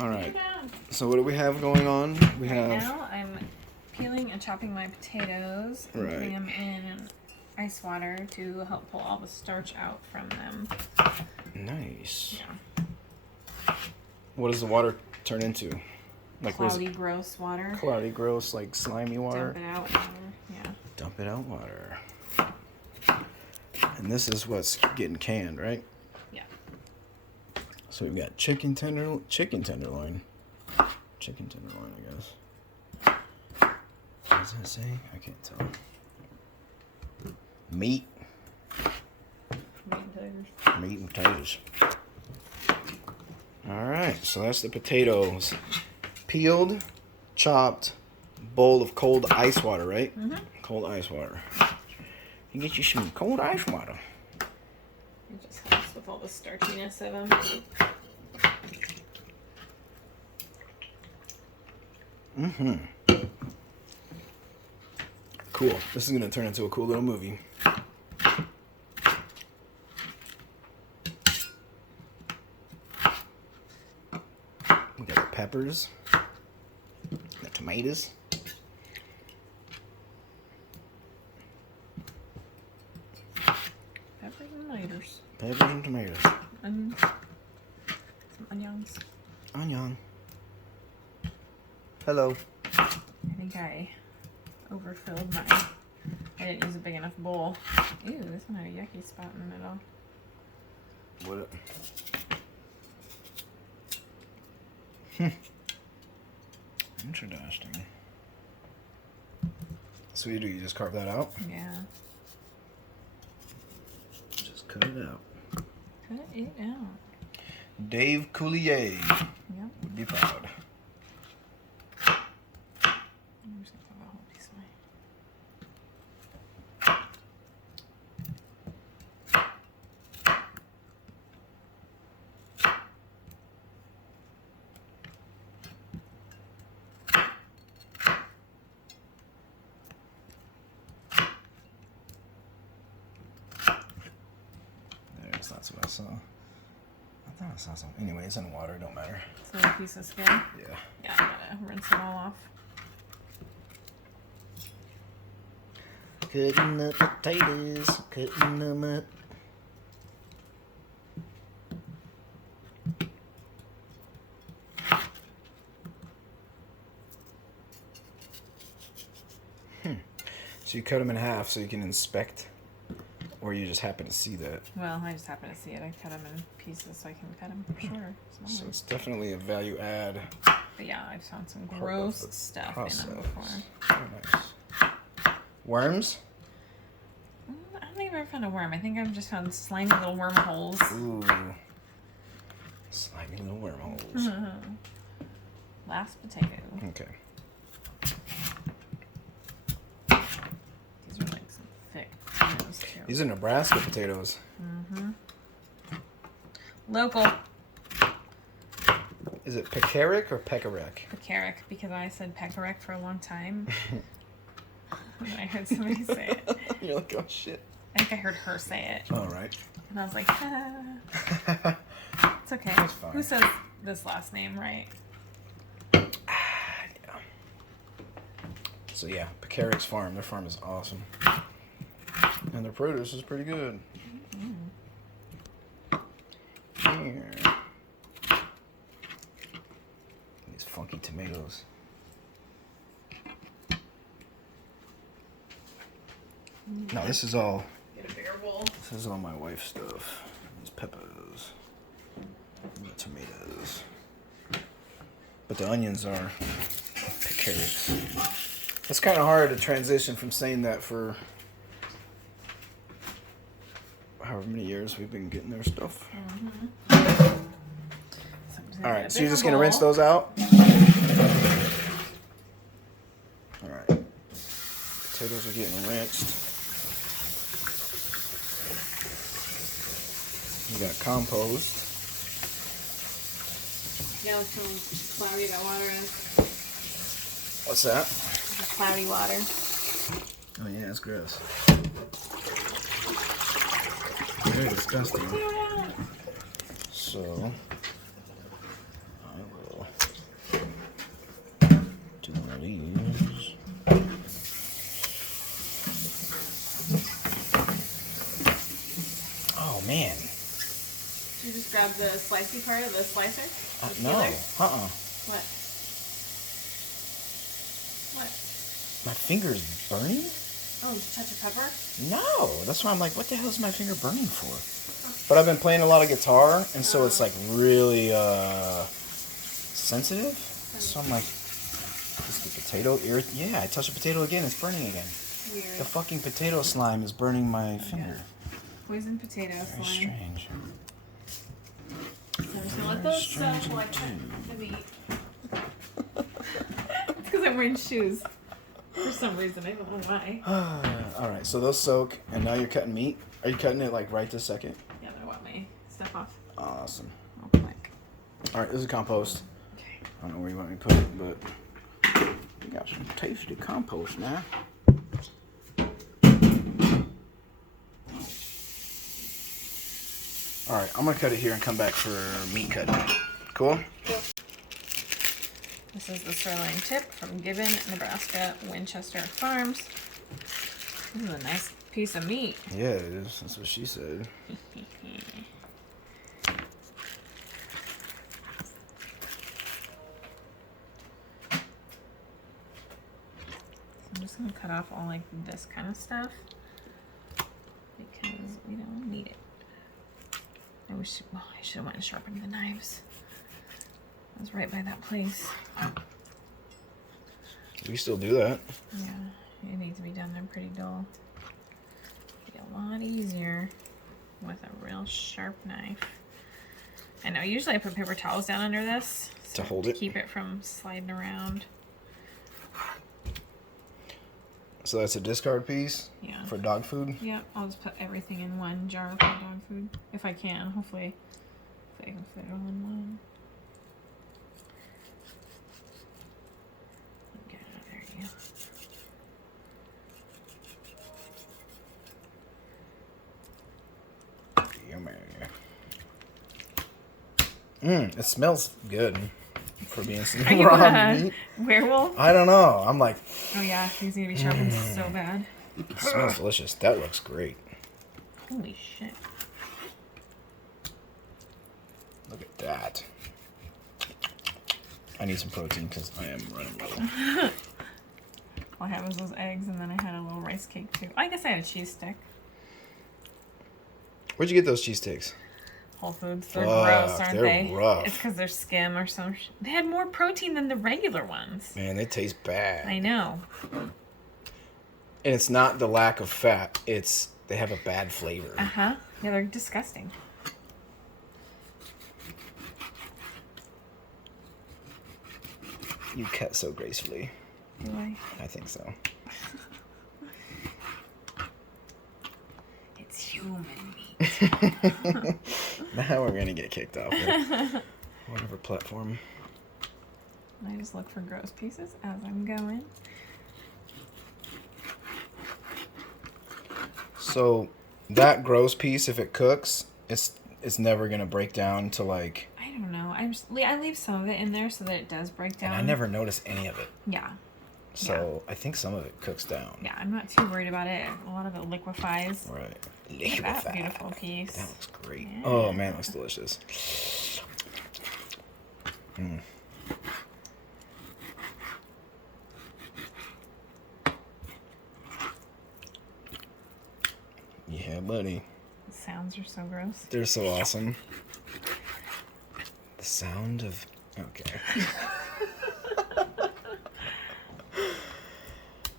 All right. So what do we have going on? We have. Now I'm peeling and chopping my potatoes and putting them in ice water to help pull all the starch out from them. Nice. Yeah. What does the water turn into? Like cloudy, gross water. Cloudy, gross, like slimy water. Dump it out water. Yeah. Dump it out water. And this is what's getting canned, right? Yeah. So we've got chicken tenderloin, I guess. What does that say? I can't tell. Meat. Meat and potatoes. All right, so that's the potatoes. Peeled, chopped, bowl of cold ice water, right? Mm-hmm. Cold ice water. You get you some cold ice water. It just helps with all the starchiness of them. Mm-hmm. Cool. This is going to turn into a cool little movie. We got the peppers, the tomatoes. Peppers and tomatoes. Peppers and tomatoes. And some onions. Onion. Hello. I think I overfilled mine. I didn't use a big enough bowl. Ew, this one had a yucky spot in the middle. What? Interesting. So you do, you just carve that out? Yeah. Just cut it out. Cut it out. Dave Coulier Yep. would be proud. I'm just gonna throw the whole piece away. That's what I saw. I thought I saw something. Anyway, it's in water. Don't matter. It's a little piece of skin. Yeah. Yeah, I'm gonna rinse them all off. Cutting the potatoes, cutting them up. So you cut them in half so you can inspect. Or you just happen to see that? Well, I just happen to see it. I cut them in pieces so I can cut them for sure. So it's definitely a value add. But yeah, I've found some gross stuff in them before. Very nice. Worms? I don't think I've ever found a worm. I think I've just found slimy little wormholes. Ooh. Slimy little wormholes. Last potato. Okay. These are like some thick potatoes too. These are Nebraska potatoes. Mm-hmm. Local. Is it Pecaric or Pecarec? Pecaric, because I said Pecarec for a long time. And I heard somebody say it. You're like, oh shit. I think I heard her say it. All right. And I was like, It's okay. That's fine. Who says this last name right? Yeah. So yeah, Pecaric's farm. Their farm is awesome. And their produce is pretty good. Here. These funky tomatoes. No, this is all. Get a bigger bowl. This is all my wife's stuff. These peppers, and the tomatoes. But the onions are Pecarics. It's kind of hard to transition from saying that for however many years we've been getting their stuff. All right, so you're just gonna rinse those out. All right, potatoes are getting rinsed. You got compost. Yeah, look how cloudy that water is. What's that? It's cloudy water. Oh yeah, it's gross. Very disgusting. So I will grab the slicey part of the slicer? No. What? What? My finger's burning? Oh, touch of pepper? No. That's why I'm like, what the hell is my finger burning for? But I've been playing a lot of guitar, and so it's like really sensitive. So I'm like, is the potato yeah, I touched a potato again, it's burning again. Weird. The fucking potato slime is burning my finger. Poison potato slime. Very strange. So I'm just gonna let those soak while I cut the meat. It's because I'm wearing shoes. For some reason, I don't know why. Alright, so those soak, and now you're cutting meat? Are you cutting it like right this second? Yeah, I want my stuff off. Awesome. Real quick. Alright, this is compost. Okay. I don't know where you want me to put it, but we got some tasty compost now. Alright, I'm gonna cut it here and come back for meat cutting. Cool? This is the sirloin tip from Gibbon, Nebraska, Winchester Farms. This is a nice piece of meat. Yeah, it is. That's what she said. I'm just gonna cut off all like this kind of stuff because we don't need it. I wish I should have went and sharpened the knives. I was right by that place. We still do that. Yeah, it needs to be done. They're pretty dull. Be a lot easier with a real sharp knife. I know. Usually I put paper towels down under this To hold it? keep it from sliding around. So that's a discard piece? Yeah. For dog food? Yep, I'll just put everything in one jar for dog food. If I can, hopefully. If I can fit it all in one. Okay, there you go. It smells good for being some Are you raw meat. werewolf? I don't know. I'm like, Oh yeah, he's gonna be sharpened so bad. it smells delicious. That looks great. Holy shit. Look at that. I need some protein because I am running low. All I had was those eggs, and then I had a little rice cake too. I guess I had a cheese stick. Where'd you get those cheese sticks? Whole Foods. They're Fuck, gross, aren't they're they? rough. It's because they're skim or some. They had more protein than the regular ones. Man, they taste bad. I know. And it's not the lack of fat. It's they have a bad flavor. Yeah, they're disgusting. You cut so gracefully. Do I? I think so. It's human meat. Now we're gonna get kicked off of whatever platform. I just look for gross pieces as I'm going. So that gross piece, if it cooks, it's never gonna break down to like. I don't know. I leave some of it in there so that it does break down. And I never notice any of it. Yeah. So I think some of it cooks down. Yeah, I'm not too worried about it. A lot of it liquefies. Right. Look at that beautiful piece. That looks great. Yeah. Oh man, it looks delicious. Yeah, buddy. The sounds are so gross. They're so awesome. The sound of... Okay.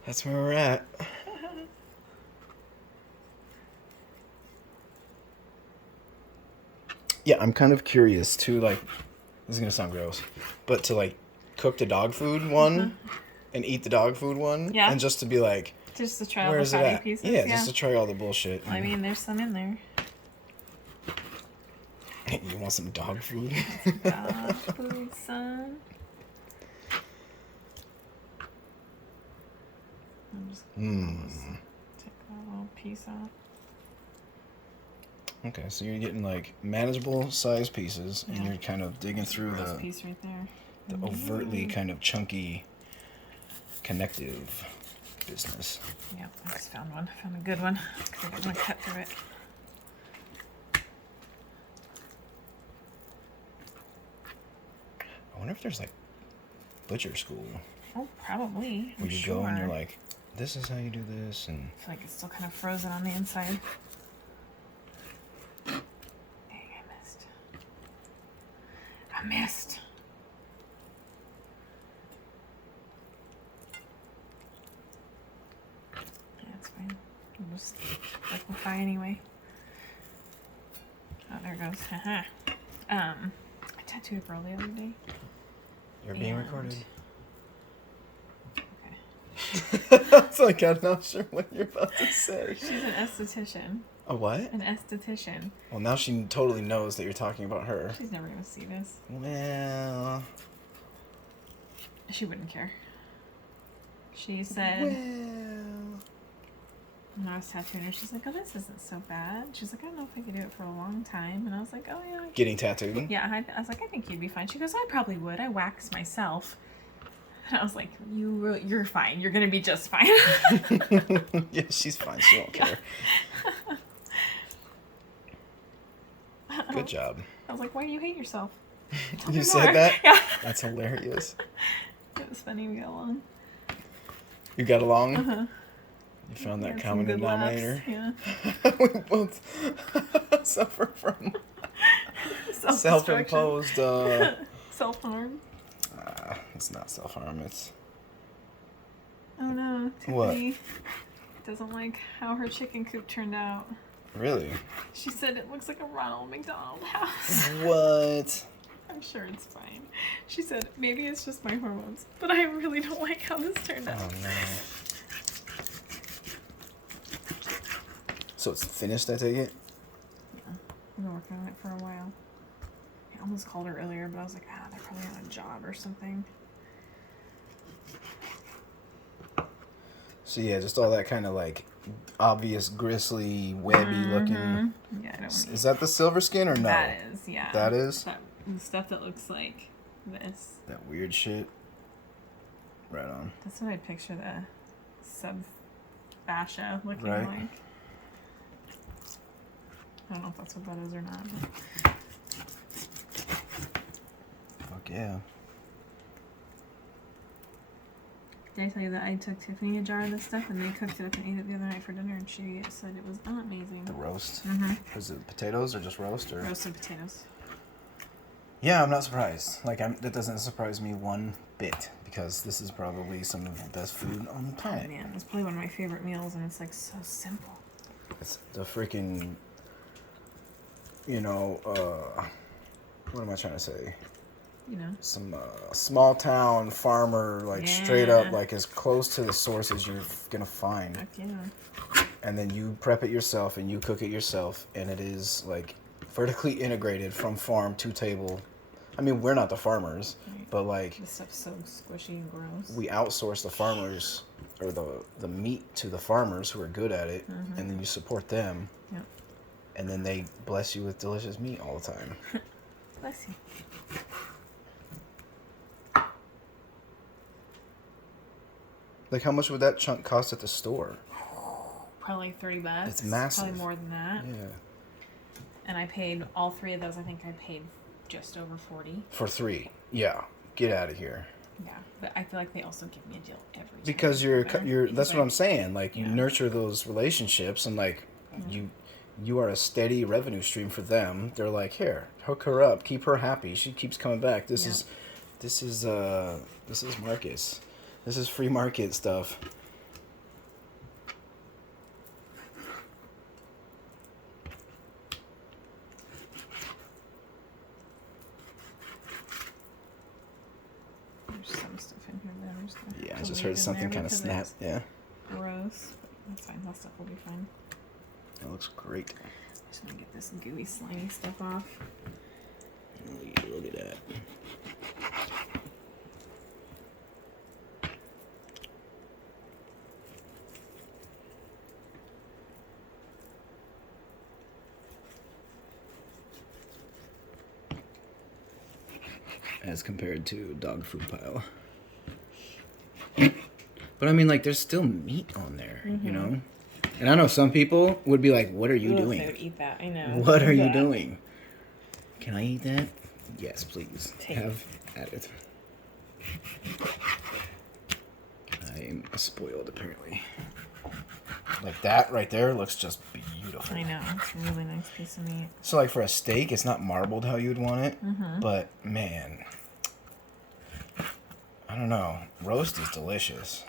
That's where we're at. Yeah, I'm kind of curious too, like, this is gonna sound gross, but to like cook the dog food one and eat the dog food one, Yeah. and just to be like, Just to try all where's the it fatty at? pieces. Yeah, just to try all the bullshit. I mean, there's some in there. You want some dog food? Dog food, son. I'm just gonna take that little piece off. Okay, so you're getting like manageable size pieces, and Yeah. you're kind of digging through Gross the piece right there. overtly kind of chunky connective business. Yeah, I just found one. I found a good one. 'Cause I don't want to cut through it. wonder if there's like butcher school Oh, probably. where you go and you're like, this is how you do this, and I feel like it's still kind of frozen on the inside. Dang, I missed. I missed. Yeah, it's fine. It'll just liquefy anyway. Oh, there it goes. I tattooed a girl the other day. you're being recorded. Okay. It's like I'm not sure what you're about to say. She's an esthetician. A what? An esthetician. Well, now she totally knows that you're talking about her. She's never gonna see this. Well. She wouldn't care. She said, when I was tattooing her, she's like, oh, this isn't so bad. She's like, I don't know if I could do it for a long time. And I was like, oh, yeah. Getting tattooed? Yeah, I was like, I think you'd be fine. She goes, I probably would. I wax myself. And I was like, you're fine. You're going to be just fine. Yeah, she's fine. She won't care. Good job. I was like, why do you hate yourself? You said that? Yeah. That's hilarious. It was funny. We got along. You got along? Uh-huh. You found that Had common some good denominator? laughs, Yeah. We both suffer from self-imposed... Self-harm. It's not self-harm, it's... Oh no, What? Tiffany doesn't like how her chicken coop turned out. Really? She said it looks like a Ronald McDonald house. What? I'm sure it's fine. She said, maybe it's just my hormones, but I really don't like how this turned out. Oh no. So it's finished, I take it? Yeah, I've been working on it for a while. I almost called her earlier, but I was like, they're probably on a job or something. So yeah, just all that kind of like obvious gristly, webby looking. Yeah, I don't want Is that the silver skin or no? That is, yeah. That is? The stuff that looks like this. That weird shit. Right on. That's what I picture the sub fascia looking Right. like. I don't know if that's what that is or not. But Fuck yeah. did I tell you that I took Tiffany a jar of this stuff and they cooked it up and ate it the other night for dinner and she said it was amazing. The roast. Mm-hmm. Was it potatoes or just roast or? Roasted potatoes. Yeah, I'm not surprised. Like that doesn't surprise me one bit because this is probably some of the best food on the Oh planet. man, it's probably one of my favorite meals and it's like so simple. It's the freaking, what am I trying to say? You know. Some small town farmer, like straight up, Yeah. like as close to the source as you're gonna find. Heck yeah. And then you prep it yourself and you cook it yourself, and it is like vertically integrated from farm to table. I mean, we're not the farmers, Right. but like This stuff's so squishy and gross. we outsource the farmers or the meat to the farmers who are good at it, and then you support them, Yep. and then they bless you with delicious meat all the time. Bless you. Like, how much would that chunk cost at the store? Probably like $30. It's massive. Probably more than that. Yeah. And I paid all three of those. I think I paid just over 40. For 3. Yeah. Get out of here. Yeah, but I feel like they also give me a deal every time. Because I go there. you're Because, that's what I'm saying. Like, you Yeah. nurture those relationships, and like you are a steady revenue stream for them. They're like, here, hook her up, keep her happy. She keeps coming back. This is Marcus. This is free market stuff. There's some stuff in here that I'm just gonna Yeah, I have to just leave heard in something there kind of because snap. it's Yeah, Gross. That's fine. That stuff will be fine. that looks great. I just want to get this gooey, slimy stuff off. Look at that. As compared to dog food pile. But I mean, like, there's still meat on there, you know? And I know some people would be like, what are you Ugh, doing? They would eat that. I know. What are you But doing? Can I eat that? Yes, please. Take Have added. I'm spoiled, apparently. Like that right there looks just beautiful. I know. It's a really nice piece of meat. So, like, for a steak, it's not marbled how you would want it. Mm-hmm. But, man, I don't know. Roast is delicious.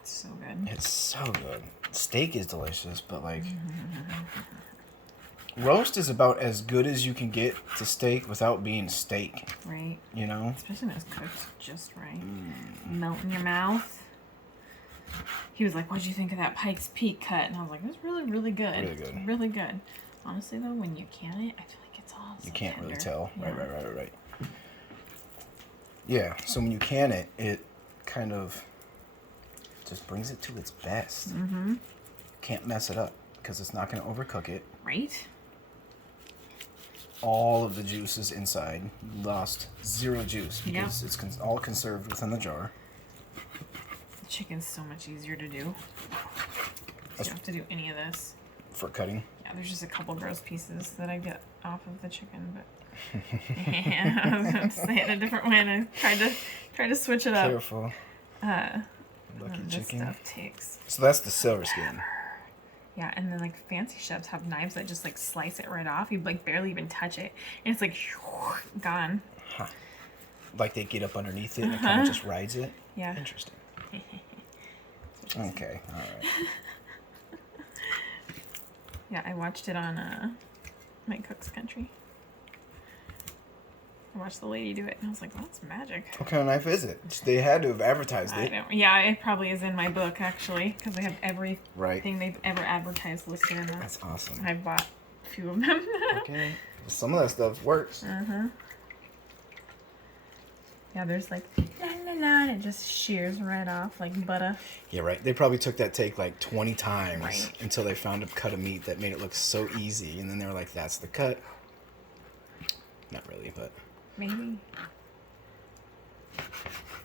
It's so good. It's so good. Steak is delicious, but, like, roast is about as good as you can get to steak without being steak. Right. You know? Especially when it's cooked just right. Melt in your mouth. He was like, what'd you think of that Pike's Peak cut? And I was like, it was really, really good. Really good. Really good. Honestly, though, when you can it, I feel like it's all so You can't tender. really tell. Yeah. Right. Yeah, so when you can it, it kind of just brings it to its best. Mm-hmm. Can't mess it up because it's not going to overcook it. Right? All of the juice is inside. You lost zero juice because Yep. it's all conserved within the jar. The chicken's so much easier to do. You don't have to do any of this. For cutting. Yeah, there's just a couple gross pieces that I get off of the chicken, but yeah, I was going to say it a different way, and I tried to switch it up. Careful. Lucky This chicken. stuff takes. So that's the silver skin. Yeah, and then like fancy chefs have knives that just like slice it right off. You like barely even touch it, and it's like gone. Huh. Like they get up underneath it and it kind of just rides it? Yeah. Interesting. Okay, alright. Yeah, I watched it on My Cook's Country. I watched the lady do it, and I was like, well, that's magic. What kind of knife is it? They had to have advertised I it. don't. Yeah, it probably is in my book actually, because they have everything Right. they've ever advertised listed in that. That's awesome. I bought a few of them. Okay. Some of that stuff works. Yeah, there's like la la la, and it just shears right off like butter. Yeah, right. They probably took that take like 20 times Right. until they found a cut of meat that made it look so easy. And then they were like, that's the cut. Not really, but Maybe.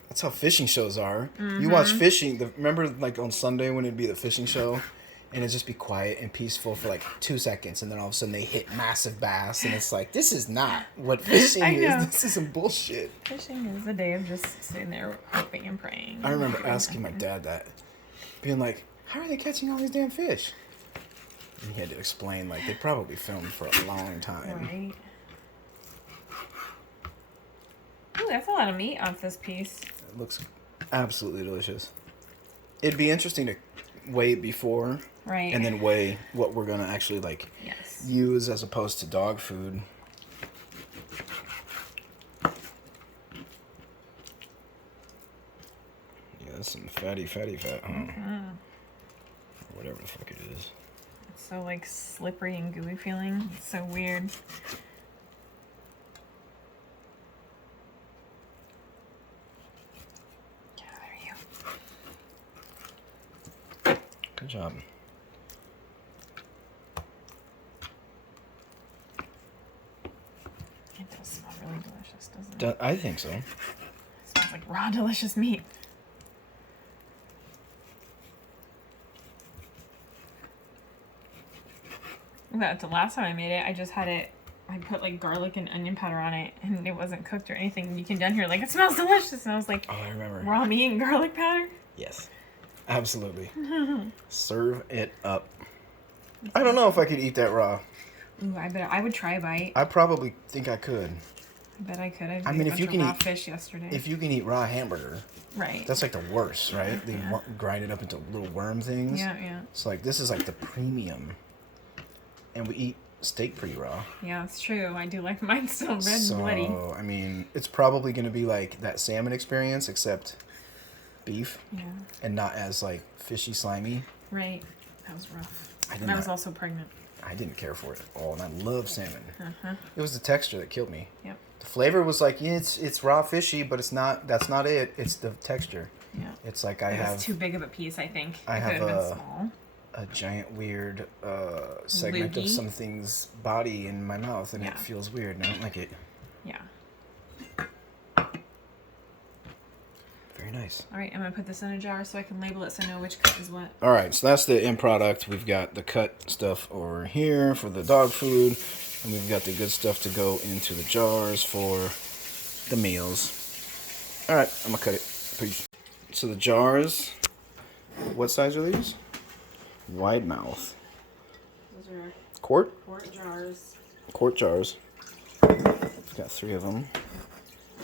that's how fishing shows are. You watch fishing. Remember like on Sunday when it'd be the fishing show? And it'd just be quiet and peaceful for like 2 seconds. And then all of a sudden they hit massive bass. And it's like, this is not what fishing I know. is. This is some bullshit. Fishing is a day of just sitting there hoping and praying. I remember asking my dad that. Being like, how are they catching all these damn fish? And he had to explain, like, they probably filmed for a long time. Right. Ooh, that's a lot of meat off this piece. It looks absolutely delicious. It'd be interesting to weigh it before. Right. And then weigh what we're going to actually, like, Yes. use as opposed to dog food. Yeah, that's some fatty fat, huh? Whatever the fuck it is. It's so like slippery and gooey feeling. It's so weird. Yeah, there you go. Good job. It does smell really delicious, doesn't it? I think so. It smells like raw, delicious meat. The last time I made it, I just had it. I put like garlic and onion powder on it, and it wasn't cooked or anything. You came down here like it smells delicious, and I was like, Oh, I remember. raw meat and garlic powder. Yes. Absolutely. Serve it up. I don't know if I could eat that raw. Ooh, I would try a bite. I probably think I could. I bet I could. I mean, if you can raw eat- fish yesterday. If you can eat raw hamburger, right. that's like the worst, right? They grind it up into little worm things. Yeah. So like this is like the premium. And we eat steak pretty raw. Yeah, it's true. I do like mine still red and bloody. So, I mean, it's probably going to be like that salmon experience, except beef. Yeah. And not as like fishy, slimy. Right. That was rough. I did And I was not- also pregnant. I didn't care for it at all, and I love salmon. Uh-huh. It was the texture that killed me. Yep. The flavor was like, yeah, it's raw fishy, but it's not. That's not it. It's the texture. Yeah. It's like It was too big of a piece, I think. It could have been small. a giant weird segment Loogie. of something's body in my mouth, and Yeah. it feels weird, and I don't like it. Yeah. Very nice. All right, I'm going to put this in a jar so I can label it so I know which cut is what. All right, so that's the end product. We've got the cut stuff over here for the dog food, and we've got the good stuff to go into the jars for the meals. All right, I'm gonna cut it. Peace. So the jars, what size are these? Wide mouth. Those are Quart? quart jars. Quart jars. Got 3 of them.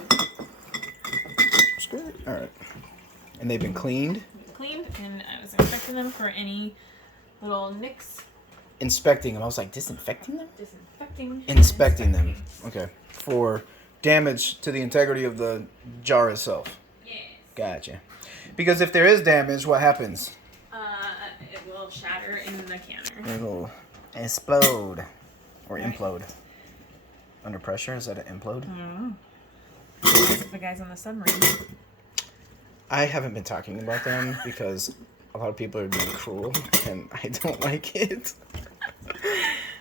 That's good. All right. And they've been cleaned? Cleaned, and I was inspecting them for any little nicks. Inspecting them. I was like, disinfecting them? Disinfecting. Inspecting them. Okay. For damage to the integrity of the jar itself. Yes. Gotcha. Because if there is damage, what happens? It will shatter in the canner. It'll explode. Or implode. Under pressure? Is that an implode? I don't know. The guys on the submarine. I haven't been talking about them because a lot of people are being cruel and I don't like it.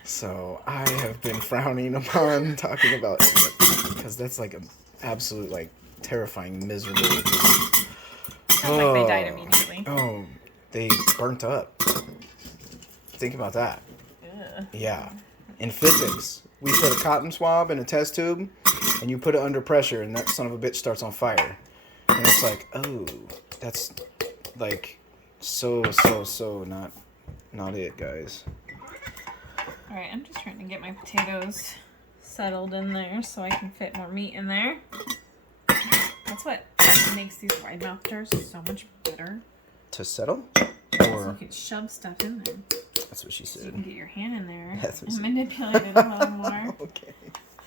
So I have been frowning upon talking about it because that's like an absolute, like, terrifying, miserable. Sounds like they died immediately. Oh, they burnt up. Think about that. Ugh. Yeah. In physics, we put a cotton swab in a test tube and you put it under pressure and that son of a bitch starts on fire. And it's like, oh, that's like so not it, guys. All right, I'm just trying to get my potatoes settled in there so I can fit more meat in there. That's what makes these wide mouth jars so much better. To settle? So Or you can shove stuff in there. that's what she So you said. can get your hand in there That's what and she- manipulate it a little more. Okay.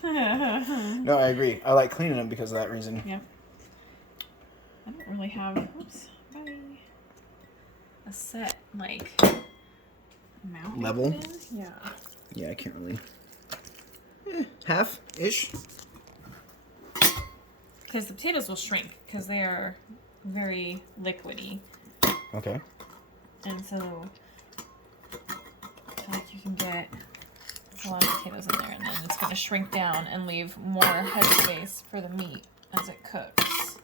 Yep. No, I agree. I like cleaning them because of that reason. I don't really have, a set, like, amount. Level? Yeah. Yeah, I can't really. Half-ish. Because the potatoes will shrink because they are very liquidy. Okay. And so, I feel like you can get a lot of potatoes in there and then it's going to shrink down and leave more headspace for the meat as it cooks.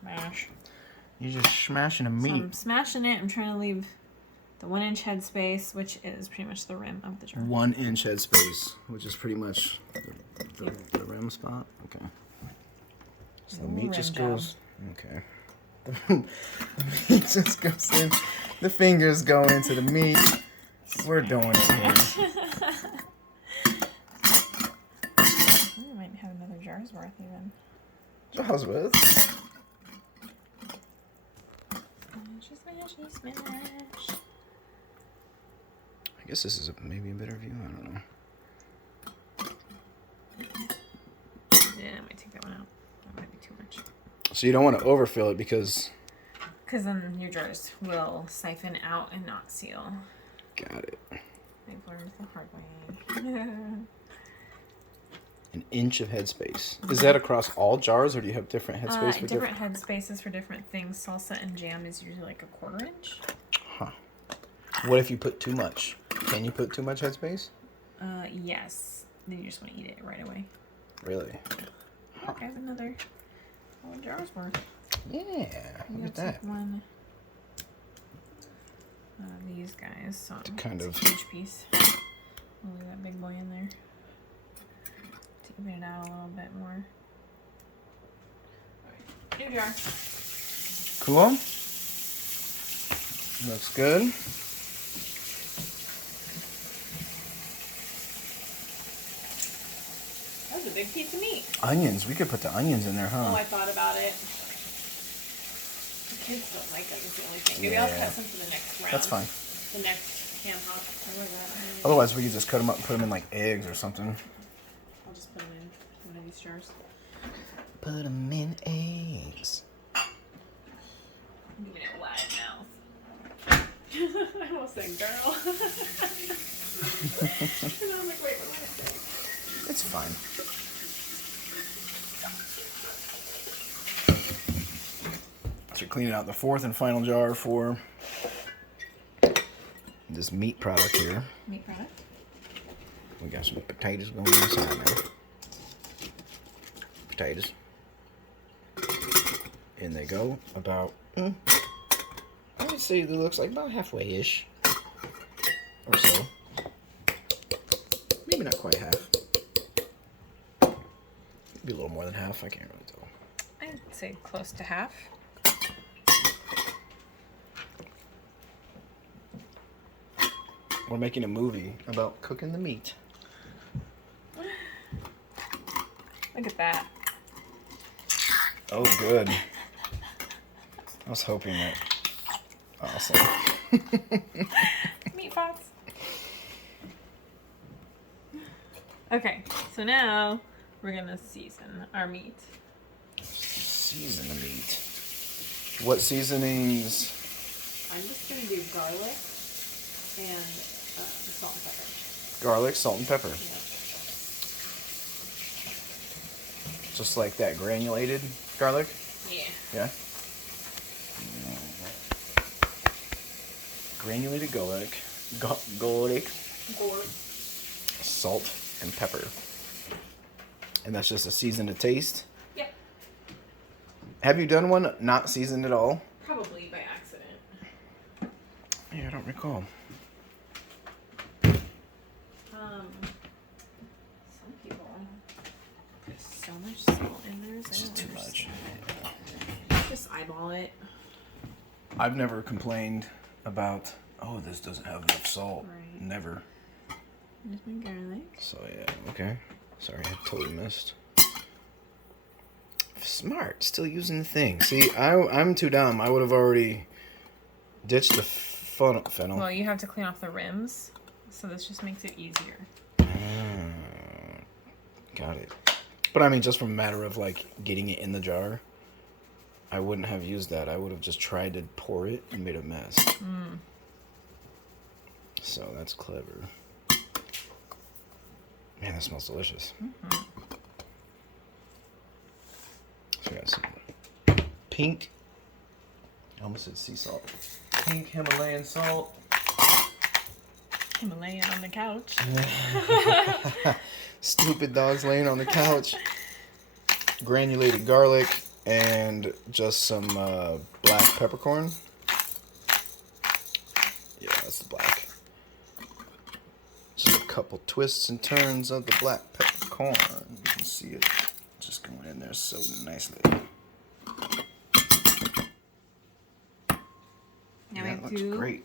Smash. You're just smashing a So meat. I'm smashing it. I'm trying to leave the 1-inch headspace, which is pretty much the rim of the jar. 1-inch headspace, which is pretty much the rim spot. Okay. So the meat Rim just job. goes. Okay. The meat just goes in. The fingers go into the meat. We're doing it here. We might have another jar's worth even. Jaws with. Smashy, smash. I guess this is maybe a better view. I don't know. Yeah, I might take that one out. That might be too much. So you don't want to overfill it because. Because then your jars will siphon out and not seal. Got it. I've learned the hard way. 1 inch of headspace. Is that across all jars, or do you have different headspace for different head spaces for different things. Salsa and jam is usually like a 1/4 inch. Huh. What if you put too much? Can you put too much headspace? Yes. Then you just want to eat it right away. Really? Look, I have another jar's worth. Yeah. Maybe Look at I'll that. take one of these guys. So kind it's of- a huge piece. I'll leave that big boy in there. To even it out a little bit more. Alright, new jar. Cool. Looks good. That was a big piece of meat. Onions. We could put the onions in there, Oh, huh? I thought about it. The kids don't like them, is the only thing. Maybe I'll Yeah. cut some for the next round. That's fine. The next ham hock. Or that. Otherwise, we could just cut them up and put them in like eggs or something. I'll just put them in one of these jars. Put them in eggs. I'm giving it a wide mouth. I almost said girl. And I'm like, wait, what am I saying? It's fine. So you're cleaning out the 4th and final jar for this meat product here. Meat product? We got some potatoes going inside there. Potatoes. In they go. About, I would say it looks like about halfway-ish. Or so. Maybe not quite half. Maybe a little more than half. I can't really tell. I'd say close to half. We're making a movie about cooking the meat. Look at that. Oh, good. I was hoping that. Awesome. Meat thoughts. Okay, so now we're gonna season our meat. Season the meat. What seasonings? I'm just gonna do garlic and salt and pepper. Garlic, salt, and pepper. Yep. Just like that granulated garlic? Yeah. Yeah? Granulated garlic. Garlic. Salt and pepper. And that's just a season to taste? Yep. Have you done one not seasoned at all? Probably by accident. Yeah, I don't recall. Some people put so much salt in theirs. This is too much. Just eyeball it. I've never complained about, oh, this doesn't have enough salt. Right. Never. There's my garlic. So, yeah, okay. Sorry, I totally missed. Smart. Still using the thing. See, I'm too dumb. I would have already ditched the fennel. Well, you have to clean off the rims, so this just makes it easier. Got it. But I mean, just from a matter of like getting it in the jar, I wouldn't have used that. I would have just tried to pour it and made a mess. So that's clever. Man, that smells delicious. So we got some pink. I almost said sea salt. Pink Himalayan salt. Himalayan on the couch. Stupid dogs laying on the couch. Granulated garlic and just some black peppercorn. Yeah, that's the black. Just a couple twists and turns of the black peppercorn. You can see it just going in there so nicely. Now That we looks do great.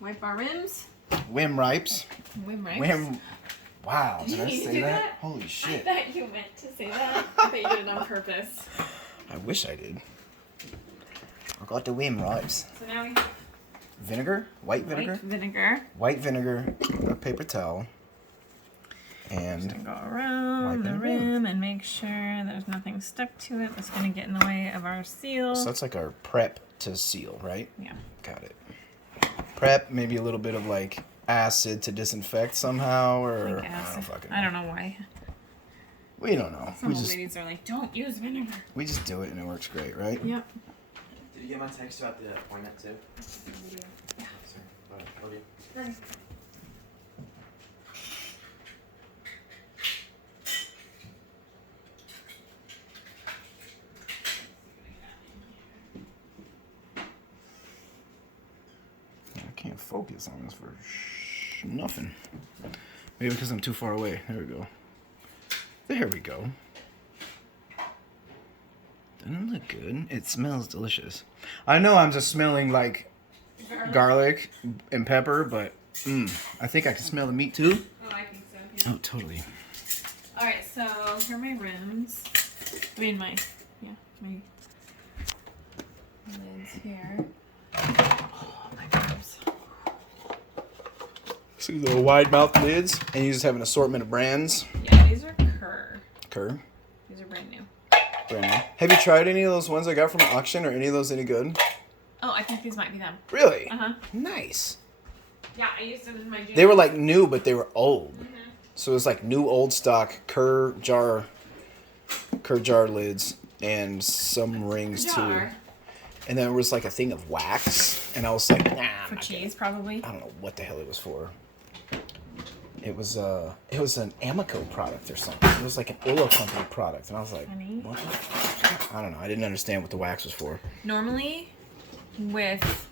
wipe our rims. Whim ripes. Whim rice. Whim. Wow, did I You say do that? that? Holy I shit. thought you meant to say that. I thought you did it on purpose. I wish I did. I got the whim ripes. So now we have Vinegar? White vinegar? white vinegar. White vinegar, a paper towel, and Go around the Wiping it rim and make sure there's nothing stuck to it that's going to get in the way of our seal. so that's like our prep to seal, right? Yeah. Got it. Prep, maybe a little bit of like acid to disinfect somehow, or Like acid. fucking I don't know why. We don't know. Some We old just ladies are like, don't use vinegar. do it and it works great, right? Yep. Did you get my text about the appointment too? Yeah. Sorry. Bye. Love you. I can't focus on this for nothing. Maybe because I'm too far away. There we go. There we go. Doesn't it look good? It smells delicious. I know I'm just smelling like garlic and pepper, but I think I can smell the meat too. Oh, I think so. Yeah. Oh, totally. All right, so here are my rims. I mean, my lids here. Oh, my rims. See the wide mouth lids, and you just have an assortment of brands. Yeah, these are Kerr. These are brand new. Brand new. Have you tried any of those ones I got from the auction, or any of those any good? Oh, I think these might be them. Really? Uh-huh. Nice. Yeah, I used them in my junior. They were like new, but they were old. So it was like new old stock Kerr jar lids and some rings too. Jar. And then there was like a thing of wax, and I was like, nah. I'm For not cheese, probably. gonna- I don't know what the hell it was for. It was an Amico product or something. It was like an oil company product, and I was like, Honey? what? I don't know. I didn't understand what the wax was for. Normally, with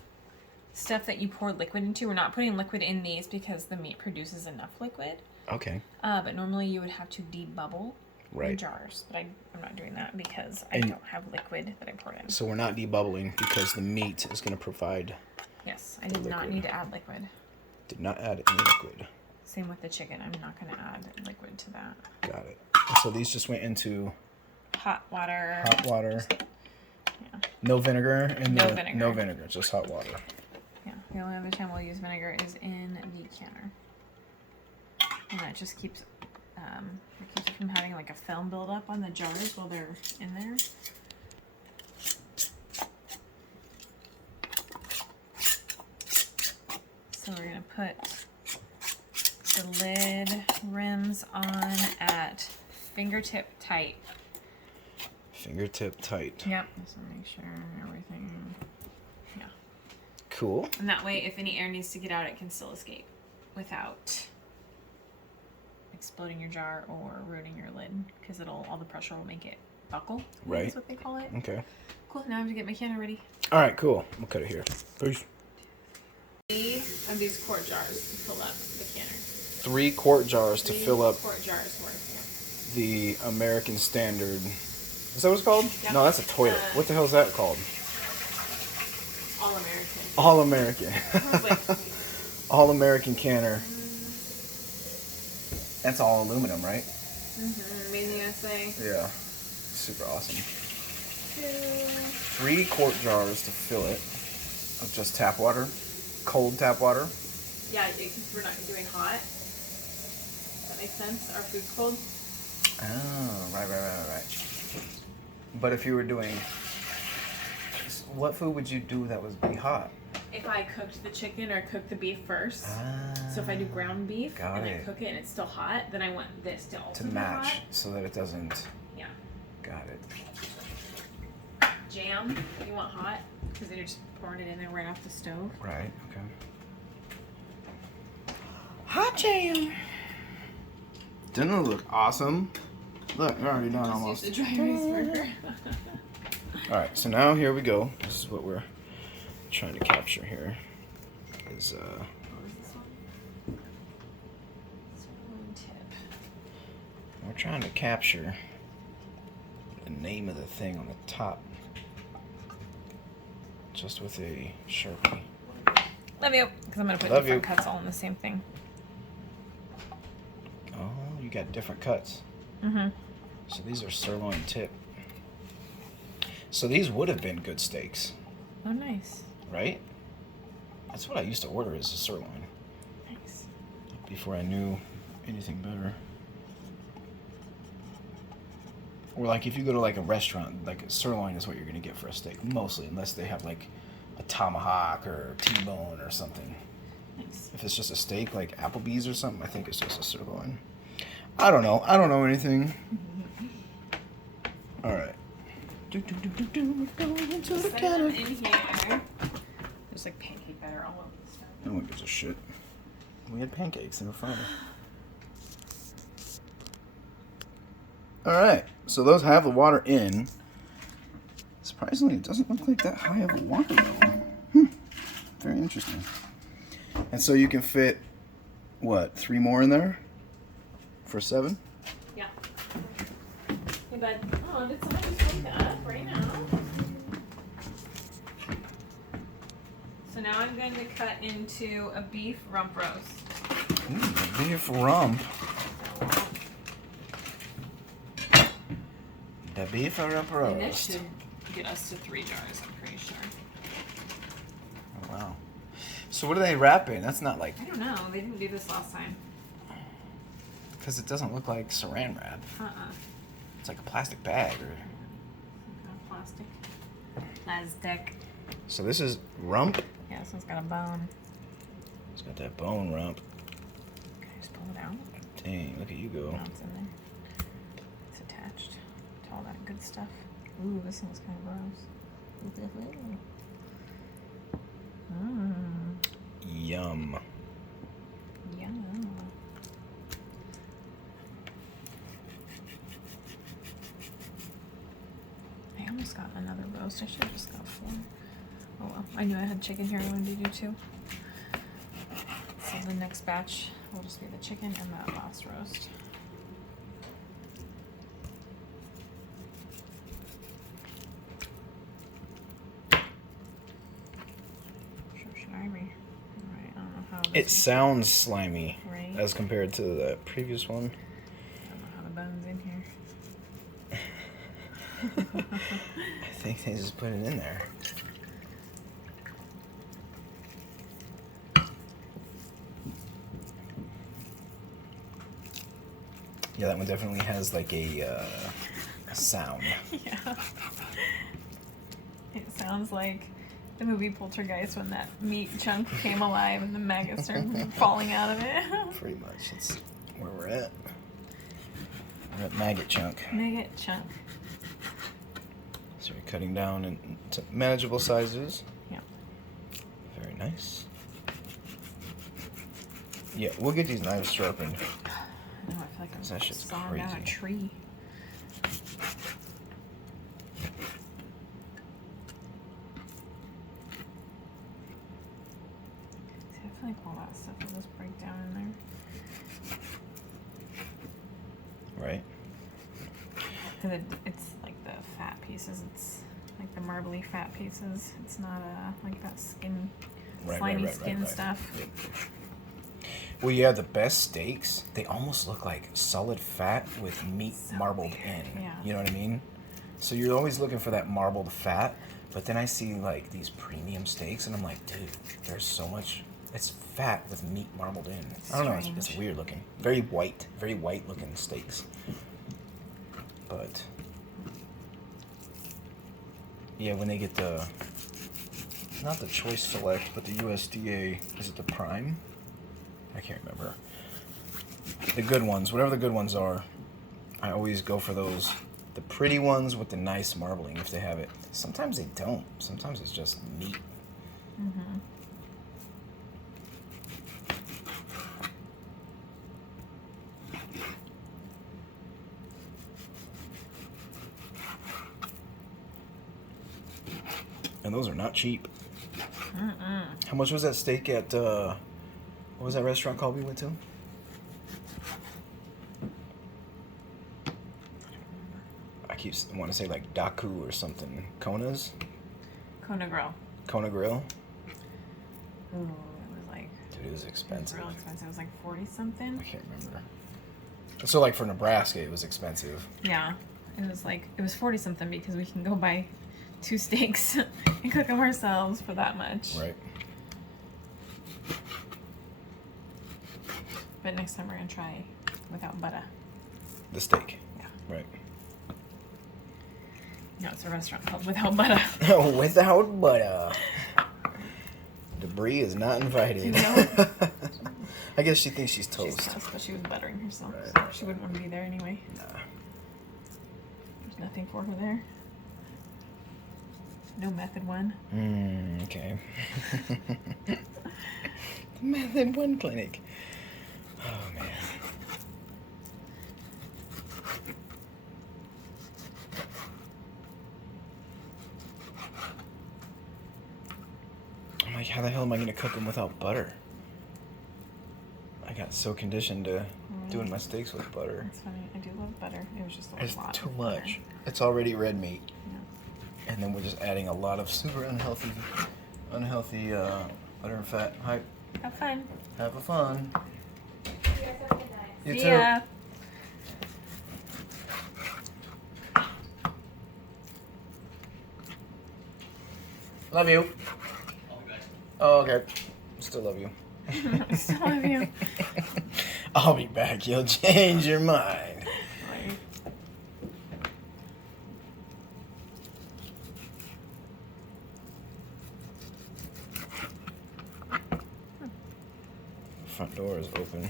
stuff that you pour liquid into, we're not putting liquid in these because the meat produces enough liquid. Okay. But normally you would have to debubble Right. in jars, but I'm not doing that because I And- don't have liquid that I pour in. So we're not debubbling because the meat is going to provide. Yes, I did not liquid. need to add liquid. Did not add any liquid. Same with the chicken. I'm not going to add liquid to that. Got it. So these just went into Hot water. hot water. Yeah. No vinegar and No no vinegar. No vinegar, just hot water. Yeah. The only other time we'll use vinegar is in the canner. And that just keeps it from having like a film buildup on the jars while they're in there. So we're gonna put the lid rims on at fingertip tight. Fingertip tight. Yep. Just to make sure everything. Yeah. Cool. And that way, if any air needs to get out, it can still escape without exploding your jar or ruining your lid, because all the pressure will make it buckle. Right. That's what they call it. Okay. Cool. Now I have to get my canner ready. All right, cool. We'll cut it here. Peace. 3 of these quart jars to fill up the canner. 3 quart jars to fill up quart jars worth. the American Standard. Is that what it's called? Yep. No, that's a toilet. What the hell is that called? All American. All American. All American canner. That's all aluminum, right? Amazing essay. Yeah. Super awesome. 2. 3 quart jars to fill it of just tap water. Cold tap water. Yeah, because we're not doing hot. Does that make sense? Our food's cold. Oh, right. But if you were doing, what food would you do that was be hot? If I cooked the chicken or cooked the beef first. Ah, So if I do ground beef got and I it. cook it and it's still hot, then I want this to also To be match, hot. so that it doesn't. Yeah. Got it. Jam, you want hot because then you're just pouring it in there right off the stove. Right. Okay. Hot jam. Didn't it look awesome? Look, we're already done almost. Use the dry erase marker. All right, so now here we go. This is what we're trying to capture here. What was this one? Sirloin tip. We're trying to capture the name of the thing on the top, just with a Sharpie. Love you. Because I'm gonna put Love different you. cuts all in the same thing. Oh, you got different cuts. Mm-hmm. So these are sirloin tip. So these would have been good steaks, Oh, nice. right? That's what I used to order as a sirloin Nice. before I knew anything better. Or like if you go to like a restaurant, like a sirloin is what you're gonna get for a steak mostly, unless they have like a tomahawk or T-bone or something. Nice. If it's just a steak like Applebee's or something, I think it's just a sirloin. I don't know anything. All right. We're going into the Set them counter. in here. There's like pancake batter all over the stuff. No one gives a shit. We had pancakes and they're fine. All right, so those have the water in. Surprisingly, it doesn't look like that high of a water though. Very interesting. And so you can fit, what, 3 more in there? For 7? Yeah. Hey, bud. Oh, did someone just wake up right now? So now I'm going to cut into a beef rump roast. Ooh, beef rump. The beef rump And this roast. should get us to 3 jars, I'm pretty sure. Oh, wow. So what do they wrap in? That's not like, I don't know. They didn't do this last time. because it doesn't look like saran wrap. It's like a plastic bag. Or... Plastic. Plastic. So this is rump. Yeah, this one's got a bone. It's got that bone rump. Can I just pull it out? Dang, look at you go. No, it's in there. It's attached to all that good stuff. Ooh, this one's kind of gross. Yum. Yum. I almost got another roast. I should have just got 4. Oh well. I knew I had chicken here. I wanted to do 2. So the next batch will just be the chicken and that last roast. It sounds slimy Right. as compared to the previous one. I don't know how the bone's in here. I think they just put it in there. Yeah, that one definitely has like a sound. Yeah. It sounds like the movie Poltergeist when that meat chunk came alive and the maggots started falling out of it. Pretty much. That's where we're at. We're at maggot chunk. Maggot chunk. So you're cutting down into manageable sizes. Yeah. Very nice. Yeah, we'll get these knives sharpened. I know, I feel like I'm That shit's sawing down a crazy. tree. See, I feel like all that stuff will just break down in there. Right? Because it's like the fat pieces. It's like the marbly fat pieces. It's not like that skin, slimy skin stuff. Yep. Well, yeah, the best steaks, they almost look like solid fat with meat So marbled weird, in. yeah. You know what I mean? So you're always looking for that marbled fat, but then I see like these premium steaks and I'm like, dude, there's so much, it's fat with meat marbled in. I don't know, it's Strange. weird looking. Very white looking steaks. But yeah, when they get the, not the choice select, but the USDA, is it the prime? I can't remember. The good ones, whatever the good ones are, I always go for those. The pretty ones with the nice marbling, if they have it. Sometimes they don't. Sometimes it's just meat. Mm-hmm. And those are not cheap. Mm-mm. How much was that steak at, what was that restaurant called we went to? I keep want to say like Daku or something. Kona's? Kona Grill. Kona Grill? Ooh, it was like, Dude, it was it was expensive. real expensive. It was like 40 something. I can't remember. So like for Nebraska, it was expensive. Yeah, it was 40 something because we can go buy 2 steaks and cook them ourselves for that much. Right. But next time we're gonna try without butter. The steak. Yeah. Right. No, it's a restaurant called Without Butter. Without butter. Debris is not invited. No. I guess she thinks she's She's toast. toast, but she was buttering herself. Right. So she wouldn't want to be there anyway. Nah. There's nothing for her there. No method one. Okay. Method 1 clinic. Oh, man. I'm like, how the hell am I going to cook them without butter? I got so conditioned to doing my steaks with butter. That's funny. I do love butter. It was just a It's lot. too of butter. much. It's already red meat. Yeah. And then we're just adding a lot of super unhealthy butter and fat. Hi, Have fun. have a fun. You See too. ya. Love you. Oh, okay. Still love you. I still love you. I'll be back. You'll change your mind. Right. Front door is open.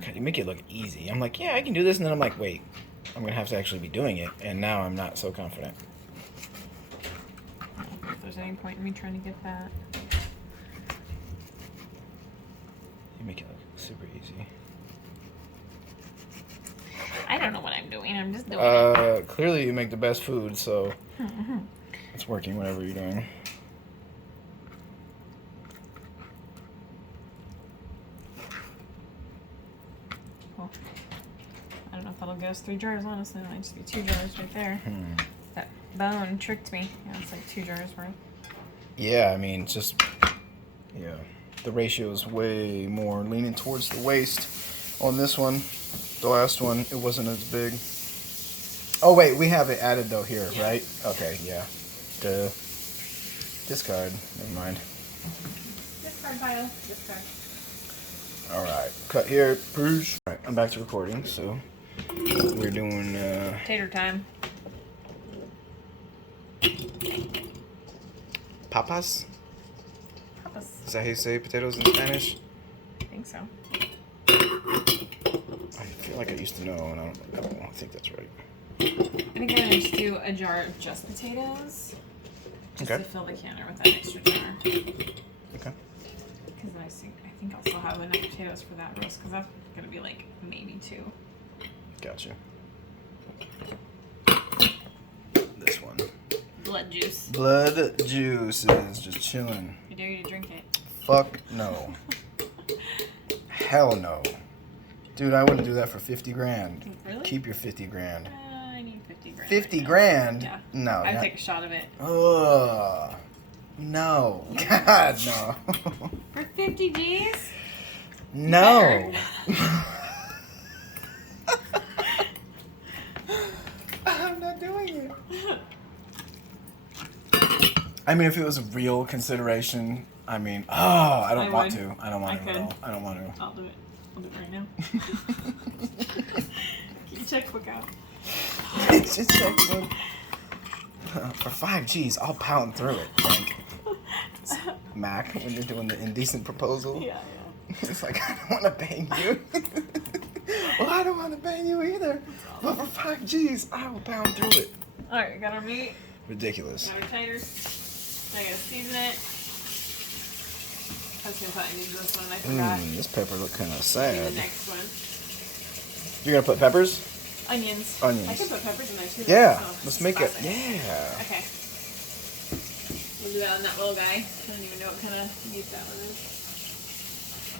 God, you make it look easy. I'm like, yeah, I can do this, and then I'm like, wait, I'm gonna have to actually be doing it, and now I'm not so confident. I don't know if there's any point in me trying to get that. You make it look super easy. I don't know what I'm doing. I'm just doing it. Clearly you make the best food, so it's working whatever you're doing. Oh, goes 3 jars, honestly. It might just be 2 jars right there. That bone tricked me. Yeah, it's like 2 jars worth. Yeah, I mean, just, yeah. The ratio is way more leaning towards the waist on this one. The last one, it wasn't as big. Oh, wait, we have it added, though, here, Yeah. right? Okay, yeah. Duh. Discard. Never mind. Discard pile. Discard. All right. Cut here. Poosh. All right, I'm back to recording, so we're doing... Tater time. Papas? Papas. Is that how you say potatoes in Spanish? I think so. I feel like I used to know, and I don't think that's right. I think I'm going to just do a jar of just potatoes. Just Okay. to fill the canner with that extra jar. Okay. Because I think I'll still have enough potatoes for that roast. Because that's going to be like maybe 2. Gotcha. This one. Blood juice. Blood juice is just chilling. I dare you to drink it. Fuck no. Hell no. Dude, I wouldn't do that for 50 grand. Really? Keep your 50 grand. I need 50 grand. 50 right now. grand? Yeah. No. I'd take a shot of it. Ugh. No. God, no. For 50 G's? No. I'm not doing it. I mean, if it was a real consideration, I mean, I don't want would. to. I don't want I to at could. all. I don't want to. I'll do it. I'll do it right now. Get your checkbook out. It's just like, for 5 G's, I'll pound through it, Frank. Mac, when you're doing the indecent proposal. Yeah. It's like, I don't want to bang you. Well, I don't want to bang you either. But for 5 G's, I will pound through it. Alright, we got our meat. Ridiculous. Got our taters. Now I gotta season it. I was gonna put onions in this one and I forgot. This pepper look kind of Do sad. the next one. You're gonna put peppers? Onions. Onions. I can put peppers in there too. Yeah. Oh, Let's make it. classic. Yeah. Okay. We'll do that on that little guy. I don't even know what kind of meat that one is.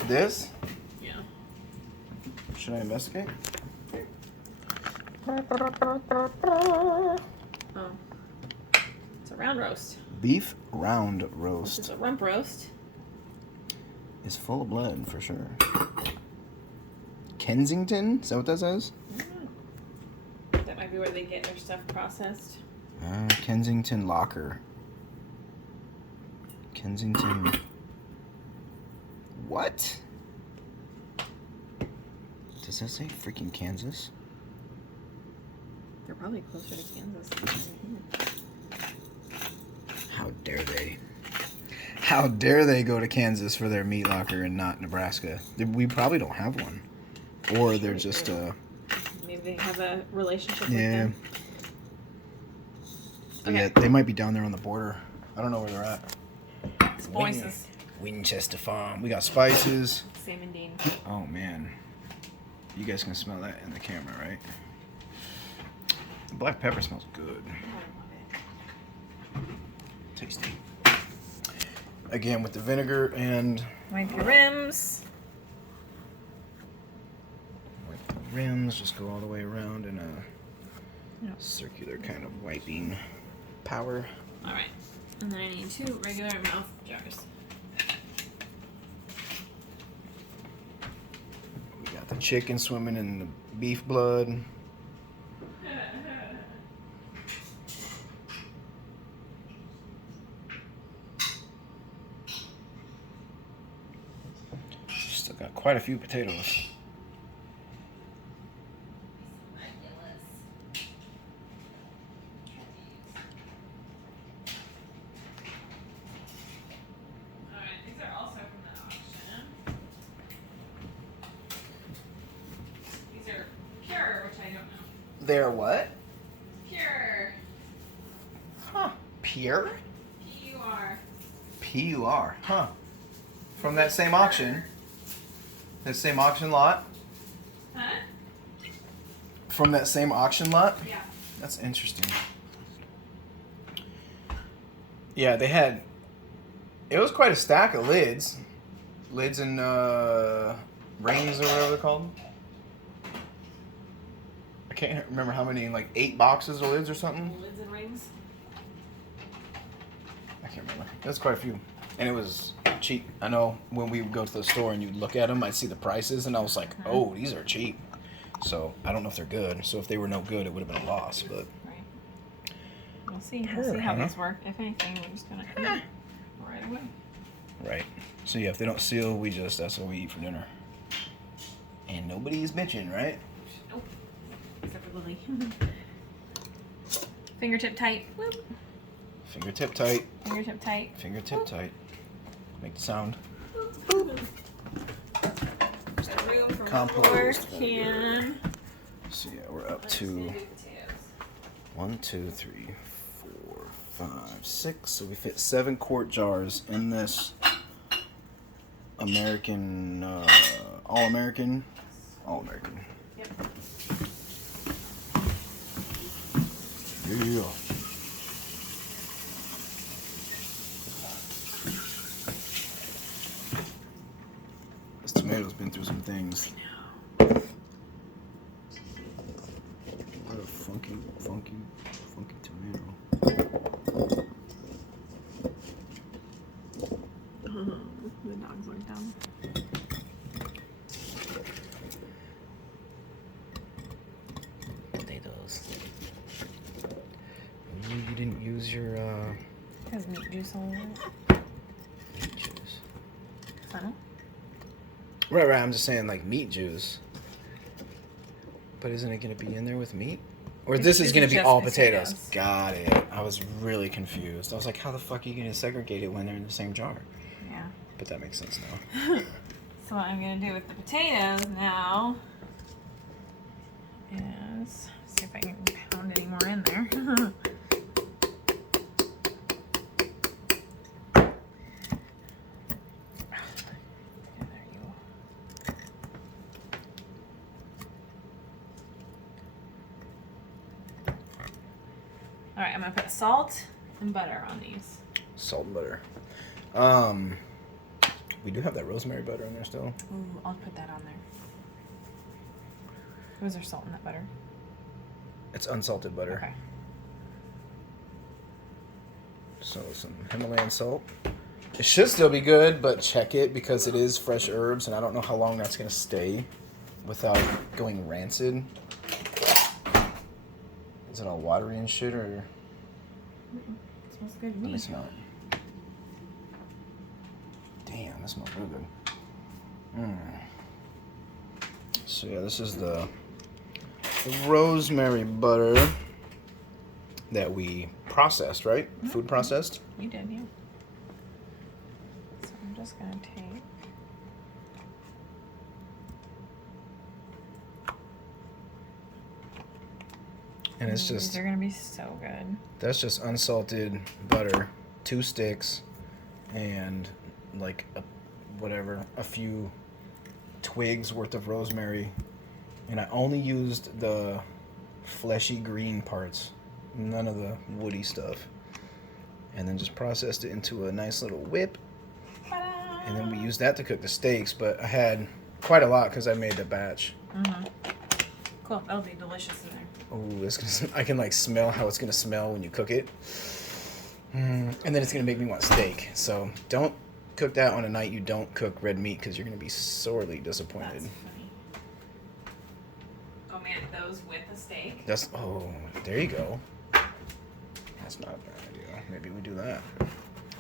This? Yeah. Should I investigate? Oh. It's a round roast. Beef round This roast is a rump roast. is full of blood for sure. Kensington? Is that what that says? That might be where they get their stuff processed. Kensington Locker. Kensington. What? Does that say freaking Kansas? They're probably closer to Kansas. How dare they? How dare they go to Kansas for their meat locker and not Nebraska? We probably don't have one. Or they're just, Maybe they have a relationship yeah. with them. Okay. Yeah, they might be down there on the border. I don't know where they're at. Spices. Winchester Farm. We got spices. Sam and Dean. Oh, man. You guys can smell that in the camera, right? The black pepper smells good. Tasty. Again, with the vinegar and Wipe your rims. wipe the rims. Just go all the way around in a Yep. circular kind of wiping power. Alright. And then I need 2 regular mouth jars. We got the chicken swimming in the beef blood. Still got quite a few potatoes. Alright, these are also from the auction. These are pure, which I don't know. They're what? Pure. Huh. Pure? P-U-R. P-U-R. Huh. From that same auction. That same auction lot? Huh? From that same auction lot? Yeah. That's interesting. Yeah, they had... It was quite a stack of lids. Lids and rings or whatever they're called. I can't remember how many, like 8 boxes of lids or something. Lids and rings. I can't remember. It was quite a few. And it was cheap. I know when we would go to the store and you'd look at them, I'd see the prices and I was like, oh, these are cheap. So I don't know if they're good. So if they were no good, it would have been a loss. But Right. We'll see. We'll see how these work. If anything, we're just gonna eat right away. right. So yeah, if they don't seal, that's what we eat for dinner. And nobody's bitching, right? Nope. Except for Lily. Fingertip tight. Whoop. Fingertip tight. Fingertip tight. Fingertip tight. Make the sound. Got room for Compost. 4 can. So yeah, we're up to 1, 2, 3, 4, 5, 6. So we fit 7 quart jars in this American, All-American. Yep. Yeah. This tomato's been through some things. What a funky tomato. The dogs look dumb. Potatoes. You didn't use your Has meat juice all over it. meat juice. Funnel? Right. I'm just saying like meat juice. But isn't it going to be in there with meat? Or this is going to be just all potatoes. potatoes. Got it. I was really confused. I was like, how the fuck are you going to segregate it when they're in the same jar? Yeah. But that makes sense now. So what I'm gonna do with the potatoes now is see if I can pound any more in there. There you go. All right, I'm gonna put salt and butter on these. Salt and butter. We do have that rosemary butter in there still. Ooh, I'll put that on there. Was there salt in that butter? It's unsalted butter. Okay. So some Himalayan salt. It should still be good, but check it because it is fresh herbs, and I don't know how long that's gonna stay without going rancid. Is it all watery and shit, or? It smells good to Let me me. smell it. Damn, that smells real good. So yeah, this is the rosemary butter that we processed, right? Food processed. You did, yeah. So I'm just gonna take. And it's These just, are gonna be so good. that's just unsalted butter, 2 sticks, and like a few twigs worth of rosemary. And I only used the fleshy green parts, none of the woody stuff. And then just processed it into a nice little whip. Ta-da! And then we used that to cook the steaks, but I had quite a lot because I made the batch. Cool. That'll be delicious in there. Oh, I can like smell how it's gonna smell when you cook it. And then it's gonna make me want steak. So don't cook that on a night you don't cook red meat because you're gonna be sorely disappointed. That's funny. Oh man, those with the steak. There you go. That's not a bad idea. Maybe we do that.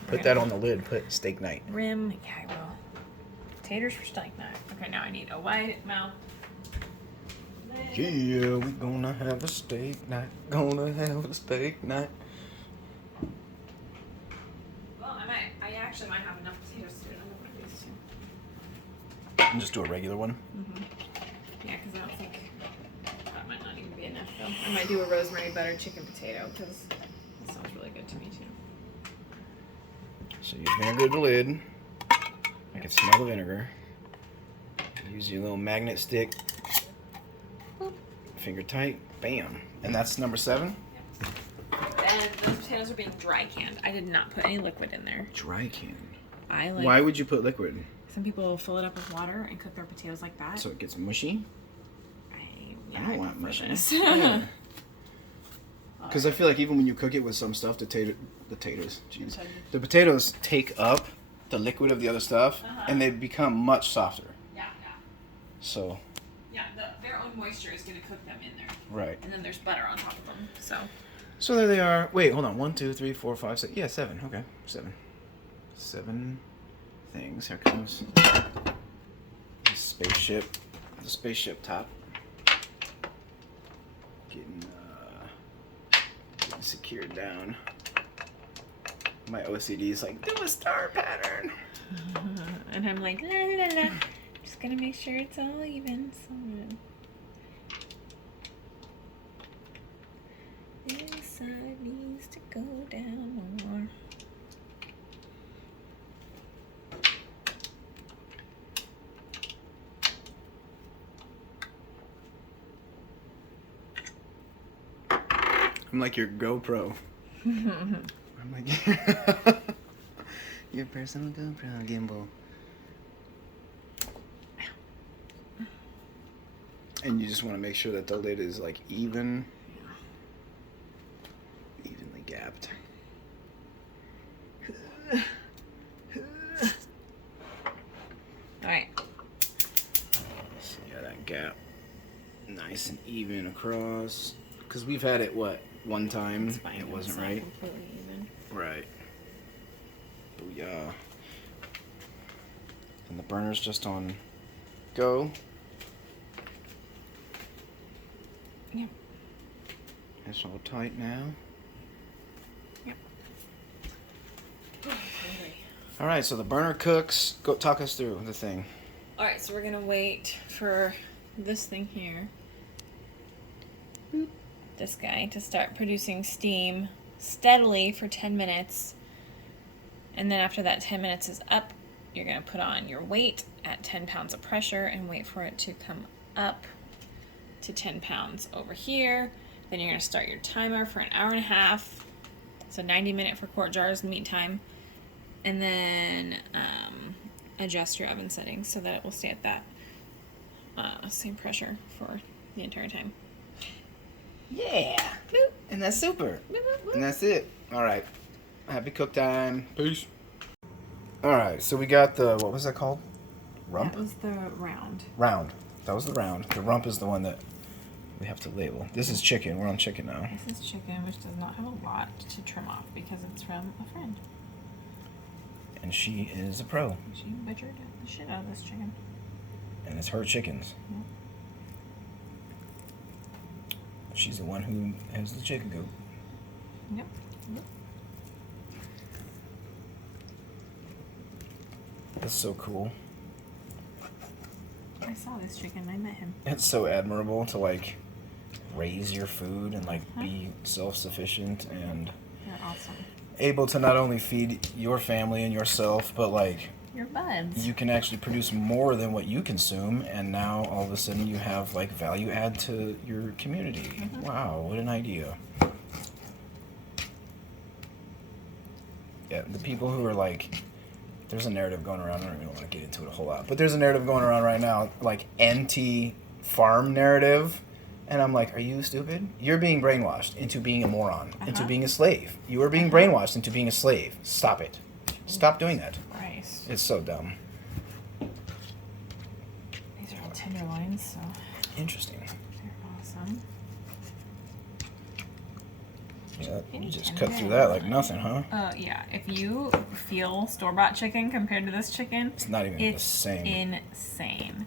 Put that on the lid. Put steak night. Rim. Yeah, I will. Taters for steak night. Okay, now I need a wide mouth. Yeah, we gonna have a steak night. Gonna have a steak night. Well, I actually might have enough potatoes to do another one of these too. And just do a regular one. Yeah, because I don't think that might not even be enough though. I might do a rosemary butter chicken potato because that sounds really good to me too. So you vinegar the lid. I can smell the vinegar. Use your little magnet stick. Boop. Finger tight. Bam. And that's number 7. And those potatoes are being dry canned. I did not put any liquid in there. Dry canned. I like. Why would you put liquid? Some people fill it up with water and cook their potatoes like that. So it gets mushy? Yeah, I don't want mushy. this. Because I feel like even when you cook it with some stuff, the potatoes take up the liquid of the other stuff, and they become much softer. Yeah. So. Yeah, their own moisture is going to cook them in there. Right. And then there's butter on top of them. So there they are. Wait, hold on. 1, 2, 3, 4, 5, 6. Yeah, 7. Okay, 7. 7 things. Here comes the spaceship. The spaceship top. Getting secured down. My OCD is like, do a star pattern. And I'm like, la la la. Just gonna make sure it's all even. So good. This side needs to go down more. I'm like your GoPro. I'm like your personal GoPro gimbal. And you just want to make sure that the lid is like evenly gapped. All right. So yeah, that gap nice and even across. Because we've had it, one time, it wasn't right. Completely even. Right. Booyah. And the burner's just on go. Yep. It's all tight now. Yep. All right, so the burner cooks. Go talk us through the thing. All right, so we're gonna wait for this thing here, this guy, to start producing steam steadily for 10 minutes. And then after that 10 minutes is up, you're gonna put on your weight at 10 pounds of pressure and wait for it to come up to 10 pounds over here. Then you're gonna start your timer for an hour and a half. So 90-minute for quart jars meat time. And then adjust your oven settings so that it will stay at that same pressure for the entire time. Yeah. Bloop. And that's super. Bloop, bloop, bloop. And that's it. All right. Happy cook time. Peace. All right. So we got the, what was that called? Rump? That was the round. Round. That was the round. The rump is the one that we have to label. This is chicken. We're on chicken now. This is chicken, which does not have a lot to trim off because it's from a friend. And she is a pro. She butchered the shit out of this chicken. And it's her chickens. Yep. She's the one who has the chicken coop. Yep. That's so cool. I saw this chicken. I met him. It's so admirable to like raise your food and like be self-sufficient and They're awesome. able to not only feed your family and yourself, but like Your buds. you can actually produce more than what you consume, and now all of a sudden you have like value add to your community. Wow, what an idea. Yeah, the people who are like, there's a narrative going around, I don't even want to get into it a whole lot, but there's a narrative going around right now, like anti-farm narrative, and I'm like, are you stupid? You're being brainwashed into being a moron, into being a slave. You are being brainwashed into being a slave. Stop it. Stop doing that. Christ. It's so dumb. These are all tenderloins, so Interesting. they're awesome. Yeah, you just cut through that like nothing, huh? Yeah. If you feel store-bought chicken compared to this chicken, It's not even the it's same. insane.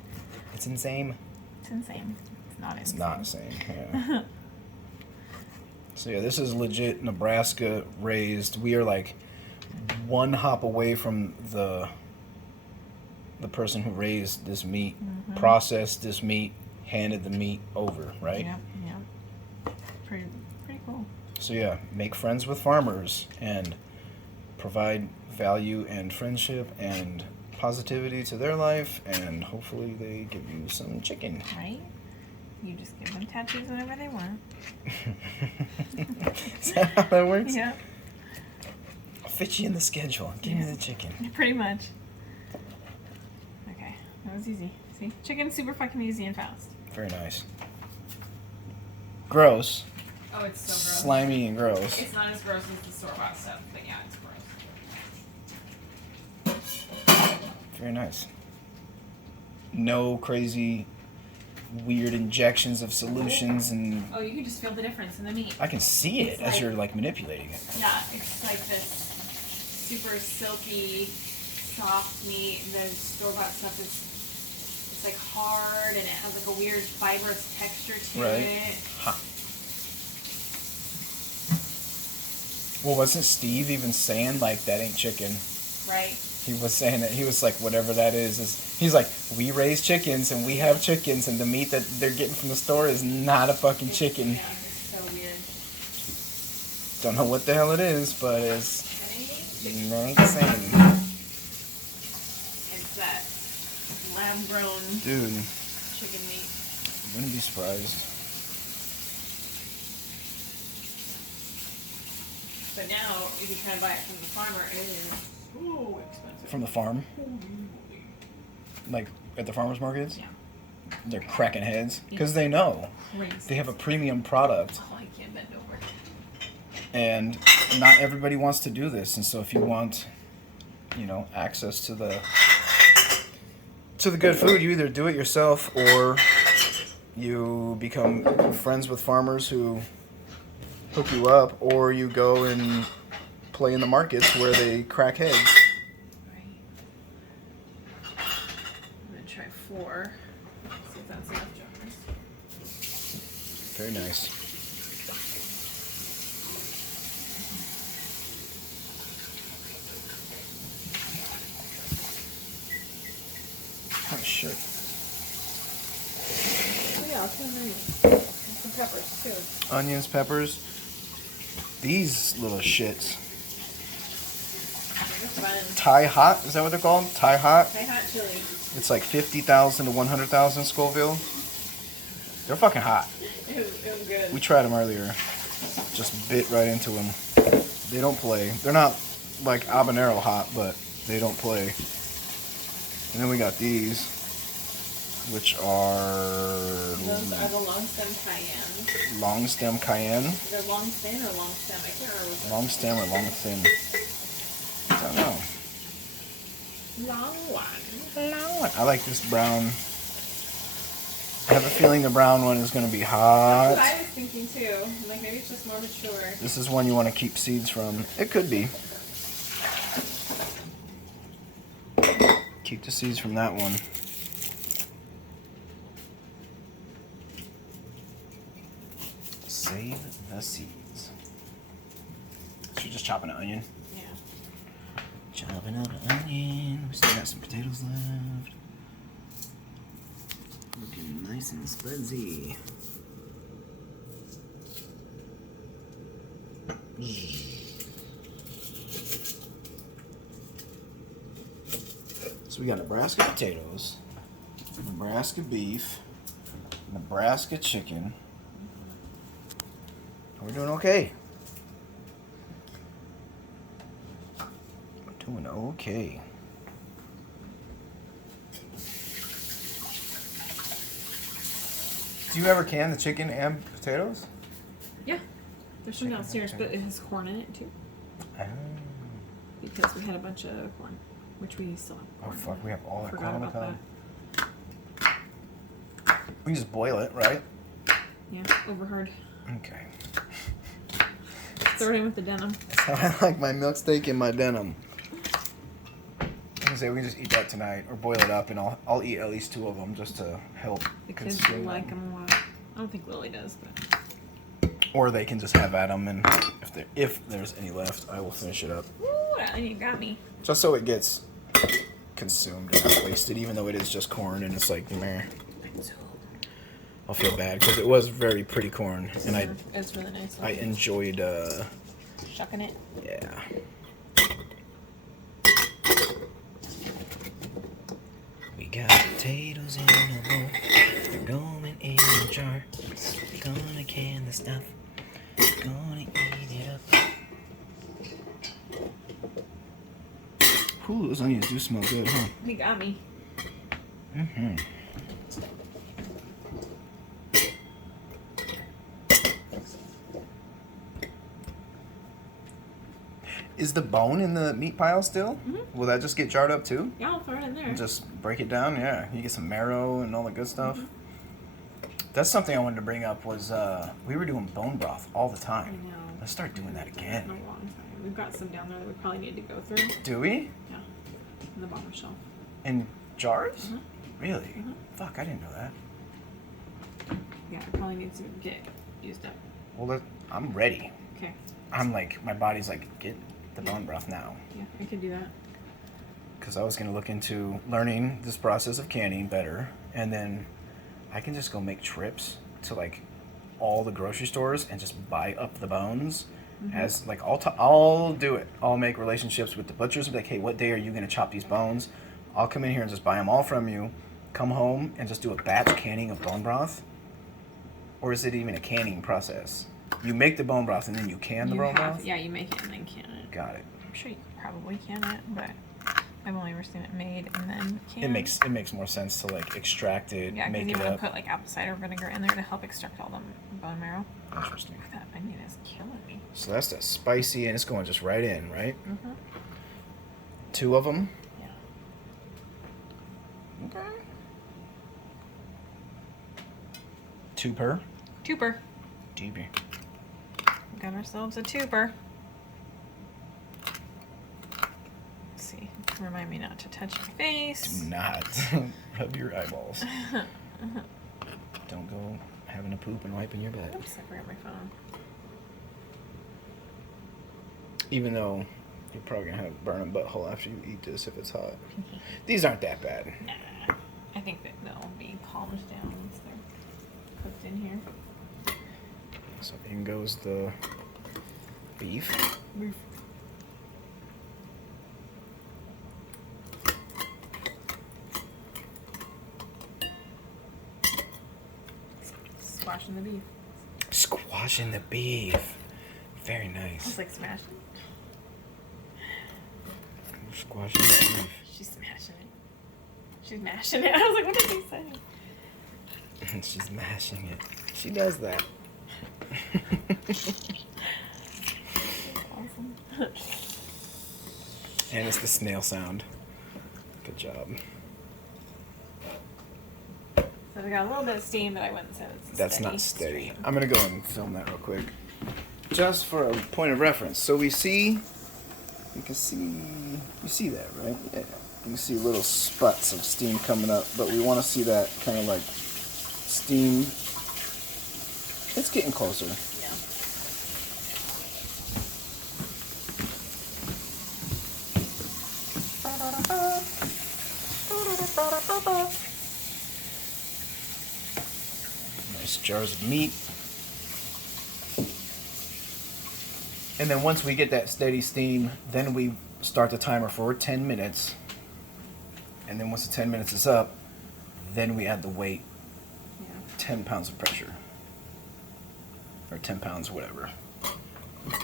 It's insane. It's insane. It's not insane. It's not insane. Yeah. So yeah, this is legit Nebraska raised. We are like one hop away from the person who raised this meat, processed this meat, handed the meat over, right? Yep. Pretty cool. So yeah, make friends with farmers and provide value and friendship and positivity to their life, and hopefully they give you some chicken. Right? You just give them tattoos whenever they want. Is that how that works? Yeah. I'll fit you in the schedule. Give me the chicken. Pretty much. Okay, that was easy. See? Chicken's super fucking easy and fast. Very nice. gross, Oh, it's so gross. slimy and gross. It's not as gross as the store-bought stuff, but yeah, it's gross. Very nice. No crazy, weird injections of solutions, and Oh, you can just feel the difference in the meat. I can see it It's as like- you're like manipulating it. Yeah, it's like this super silky, soft meat. And the store-bought stuff is it's like hard and it has like a weird fibrous texture to Right. it. Huh. Well, wasn't Steve even saying like that ain't chicken? Right. He was saying that he was like whatever that is he's like we raise chickens and we have chickens and the meat that they're getting from the store is not a fucking chicken. Yeah, it's so weird. Don't know what the hell it is, but it's It ain't ain't the same. It's that lab-grown Dude, chicken meat. wouldn't be surprised. But now, if you try to buy it from the farmer, it is so expensive. From the farm? Like at the farmers markets? Yeah. They're cracking heads because they know Crazy. they have a premium product. Oh, I can't bend over. And not everybody wants to do this, and so if you want, access to the good food, you either do it yourself or you become friends with farmers who hook you up, or you go and play in the markets where they crack heads. Right. I'm gonna try 4. See if that's enough jars. Very nice. Oh, shit. Oh yeah, I'll put them in. Some peppers too. Onions, peppers. These little shits. They're fun. Thai hot, is that what they're called? Thai hot? Thai hot chili. It's like 50,000 to 100,000 Scoville. They're fucking hot. It was good. We tried them earlier. Just bit right into them. They don't play. They're not like habanero hot, but they don't play. And then we got these, which are Those are the long stem cayenne. long stem cayenne. They're long stem or long stem? I can't remember. Which Long stem or long thin? I don't know. Long one. I like this brown. I have a feeling the brown one is going to be That's hot. what I was thinking too. Like maybe it's just more mature. This is one you want to keep seeds from. It could be. Keep the seeds from that one. Save the seeds. So you're just chopping an onion. Yeah. Chopping up an onion. We still got some potatoes left. Looking nice and spudzy. So we got Nebraska potatoes, Nebraska beef, Nebraska chicken. We're doing okay. We're doing okay. Do you ever can the chicken and potatoes? Yeah. There's some downstairs, but it has corn in it too. Oh, Because we had a bunch of corn, which we still have. oh Corn. fuck, we have all that Forgot corn on the about cob. We can just boil it, right? Yeah, overheard. Okay. Throw it in with the denim. That's how I like my milk steak and my denim. I can say we can just eat that tonight, or boil it up, and I'll eat at least 2 of them just to help The kids consume will like them. them a lot. I don't think Lily does, but. Or they can just have at them, and if there's any left, I will finish it up. Ooh, that onion got me. Just so it gets consumed and not wasted, even though it is just corn and it's like, meh. I'll feel bad because it was very pretty corn, and It's really nice. I enjoyed. Shucking it. Yeah. We got potatoes in a bowl. They're going in a jar. Gonna can the stuff. Gonna eat it up. Ooh, those onions do smell good, huh? He got me. Mm-hmm. Is the bone in the meat pile still? Mm-hmm. Will that just get jarred up too? Yeah, I'll throw it in there. And just break it down? Yeah. You get some marrow and all the good stuff. That's something I wanted to bring up was we were doing bone broth all the time. I know. Let's start doing that In a again. long time. We've got some down there that we probably need to go through. Do we? Yeah. In the bottom shelf. In jars? Mhm. Really? Mhm. Fuck, I didn't know that. Yeah, it probably needs to get used up. Well, I'm ready. Okay. I'm like, my body's like, get the bone broth now. Yeah, I could do that. Because I was going to look into learning this process of canning better, and then I can just go make trips to like all the grocery stores and just buy up the bones. As like I'll do it. I'll make relationships with the butchers and be like, hey, what day are you going to chop these bones? I'll come in here and just buy them all from you. Come home and just do a batch canning of bone broth. Or is it even a canning process? You make the bone broth and then you can the bone broth? Yeah, you make it and then can it. Got it. I'm sure you could probably can it, but I've only ever seen it made and then canned. It makes more sense to like extract it, Yeah, make because it you want up. to put like apple cider vinegar in there to help extract all the bone marrow. Interesting. That onion is killing me. So that's that spicy and it's going just right in, right? Mm-hmm. 2 of them. Yeah. Okay. 2 per. Tuber. GB. Got ourselves a tuber. Let's see. Remind me not to touch my face. Do not rub your eyeballs. Don't go having a poop and wiping your butt. Oops, I forgot my phone. Even though you're probably gonna have a burning butthole after you eat this if it's hot. These aren't that bad. Nah. I think that they'll be calmed down once they're cooked in here. So in goes the beef. Squashing the beef. Squashing the beef. Very nice. It's like smashing. Squashing the beef. She's smashing it. She's mashing it. I was like, what did he say? She's mashing it. She does that. Awesome. And it's the snail sound. Good job. So we got a little bit of steam, but I wouldn't say it's That's not steady. I'm gonna go and film that real quick. Just for a point of reference. So you see that, right? Yeah. You can see little spots of steam coming up, but we want to see that kind of like steam. It's getting closer. Yeah. Nice jars of meat. And then once we get that steady steam, then we start the timer for 10 minutes. And then once the 10 minutes is up, then we add the weight, Yeah. 10 pounds of pressure. Or 10 pounds, whatever.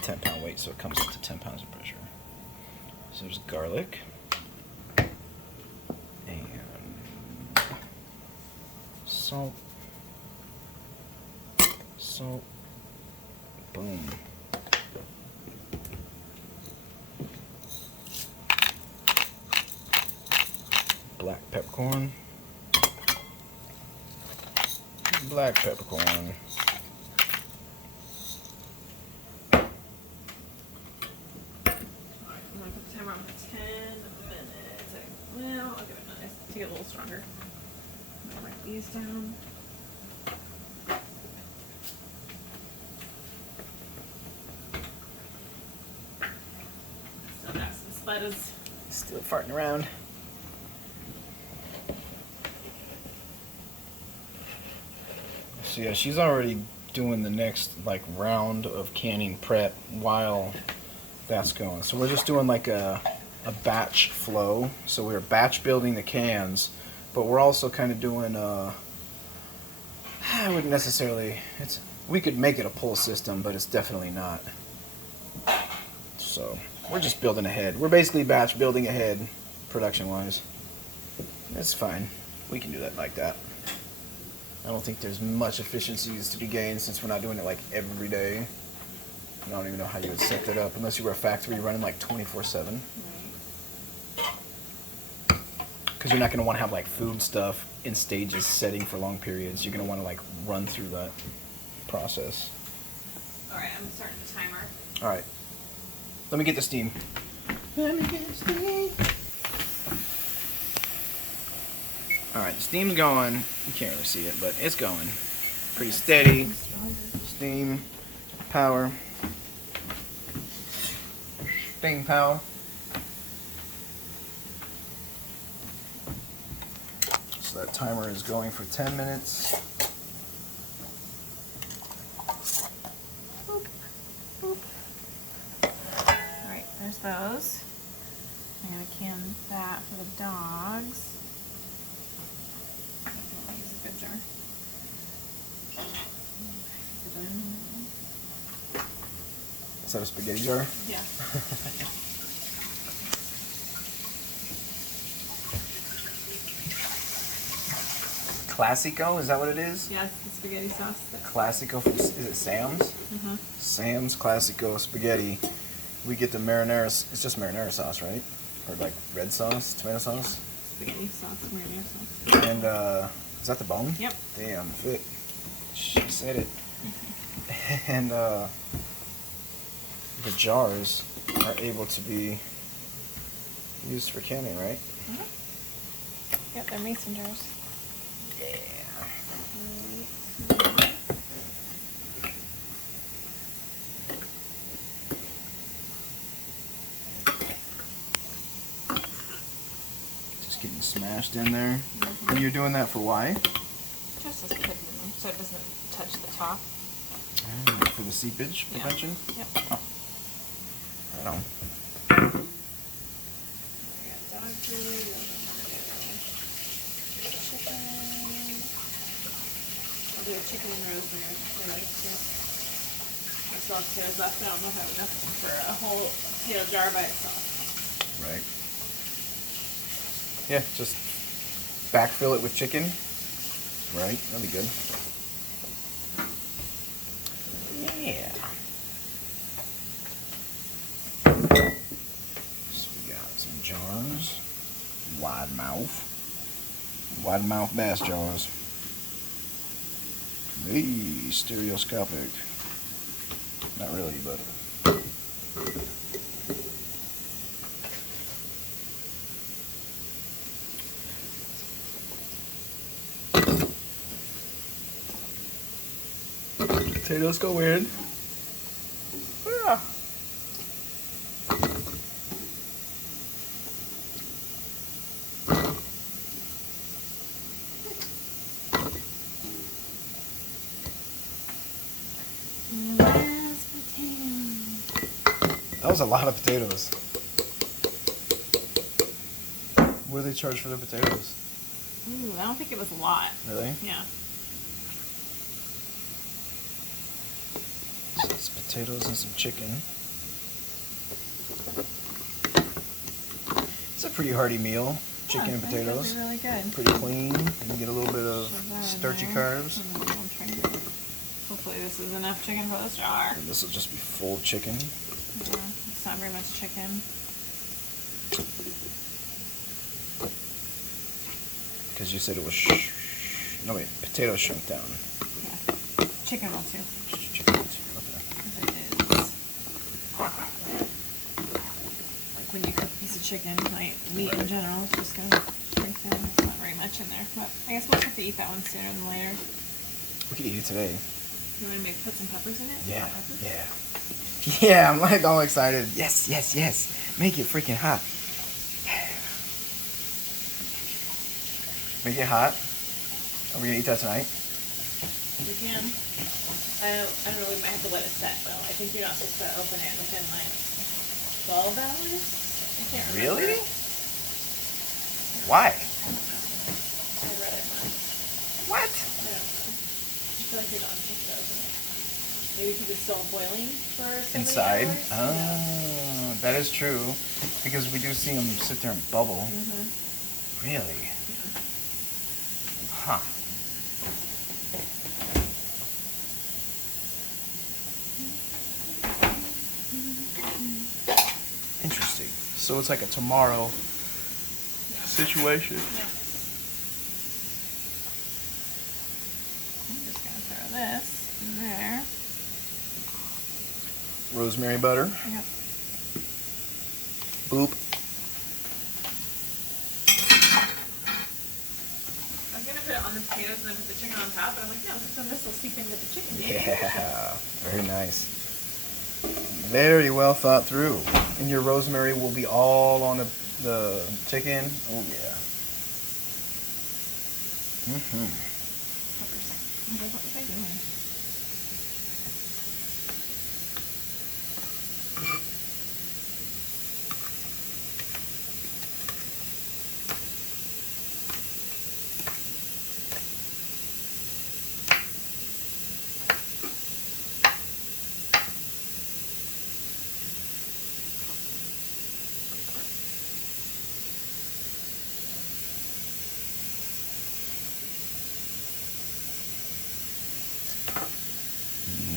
10 pound weight, so it comes up to 10 pounds of pressure. So there's garlic. And salt. Salt. Boom. Black peppercorn. Black peppercorn. I'm gonna put the timer on for 10 minutes. Well, I'll give it a nice to get a little stronger. I'm gonna write these down. Still got some sputters. Still farting around. So yeah, she's already doing the next like round of canning prep while that's going. So we're just doing like a batch flow. So we're batch building the cans, but we're also kind of doing I wouldn't necessarily, we could make it a pull system, but it's definitely not. So we're just building ahead. We're basically batch building ahead production wise. It's fine. We can do that like that. I don't think there's much efficiencies to be gained since we're not doing it like every day. I don't even know how you would set that up unless you were a factory running like 24/7. Because you're not going to want to have like food stuff in stages setting for long periods. You're going to want to like run through that process. All right, I'm starting the timer. All right. Let me get the steam. Let me get the steam. All right, the steam's going. You can't really see it, but it's going. Pretty steady. Steam, power. Steam power. So that timer is going for 10 minutes. Alright, there's those. I'm going to can that for the dogs. I'll use a good jar. Is that a spaghetti jar? Yeah. Classico, is that what it is? Yeah, the spaghetti sauce. Classico, from, is it Sam's? Mm-hmm. Sam's Classico spaghetti. We get the marinara, it's just marinara sauce, right? Or like red sauce, tomato sauce? Spaghetti sauce, marinara sauce. And is that the bone? Yep. Damn, fit. She said it. And the jars are able to be used for canning, right? Mm-hmm. Yep, they're mason jars. Yeah. Just getting smashed in there. Mm-hmm. And you're doing that for why? Just as hidden, so it doesn't touch the top. For the seepage Yeah. prevention? Yep. Oh. Right on. We got dog food. Chicken. I'll do a chicken and rosemary rice too. I still have potatoes left. I don't know if I have enough for a whole potato jar by itself. Right. Yeah, just backfill it with chicken. Right, that'll be good. Yeah. So we got some jars. Wide mouth bass jars. Hey, stereoscopic. Not really, but. Potatoes go in. Yeah. Mashed potatoes. That was a lot of potatoes. What do they charge for the potatoes? Ooh, I don't think it was a lot. Really? Yeah. So it's potatoes and some chicken. It's a pretty hearty meal. Chicken Yeah, and I think that'd potatoes. be really good. Pretty clean. You get a little bit of Shove that in starchy there. carbs. And then I'm trying to- Hopefully this is enough chicken for this jar. And this will just be full chicken. Yeah, it's not very much chicken. Because you said it was no wait, potatoes shrunk down. Yeah. Chicken will too. Chicken. Okay. Because it is. Like when you cook a piece of chicken, like meat in general, it's just gonna shrink down. There's not very much in there. But I guess we'll have to eat that one sooner than later. We could eat it today. You want to put some peppers in it? Yeah. Hot peppers? Yeah. Yeah, I'm like all excited. Yes, yes, yes. Make it freaking hot. Make it hot. Are we gonna eat that tonight? You can. I don't know, we might have to let it set though. I think you're not supposed to open it within like 12 hours? I can't remember. Really? Why? I read it once. What? I don't know. I feel like you're not supposed to open it. Maybe because it's still boiling for so many Inside? hours? Oh, that is true. Because we do see them sit there and bubble. Mm-hmm. Really? Huh. Interesting. So it's like a tomorrow situation. Yep. I'm just gonna throw this in there. Rosemary butter. Yep. Boop. I was gonna put it on the potatoes and then put the chicken on top, but I'm like, no, because then this will seep into the chicken. Yeah, very nice. Very well thought through. And your rosemary will be all on the chicken. Oh yeah. Mm-hmm. Peppers. What was I doing?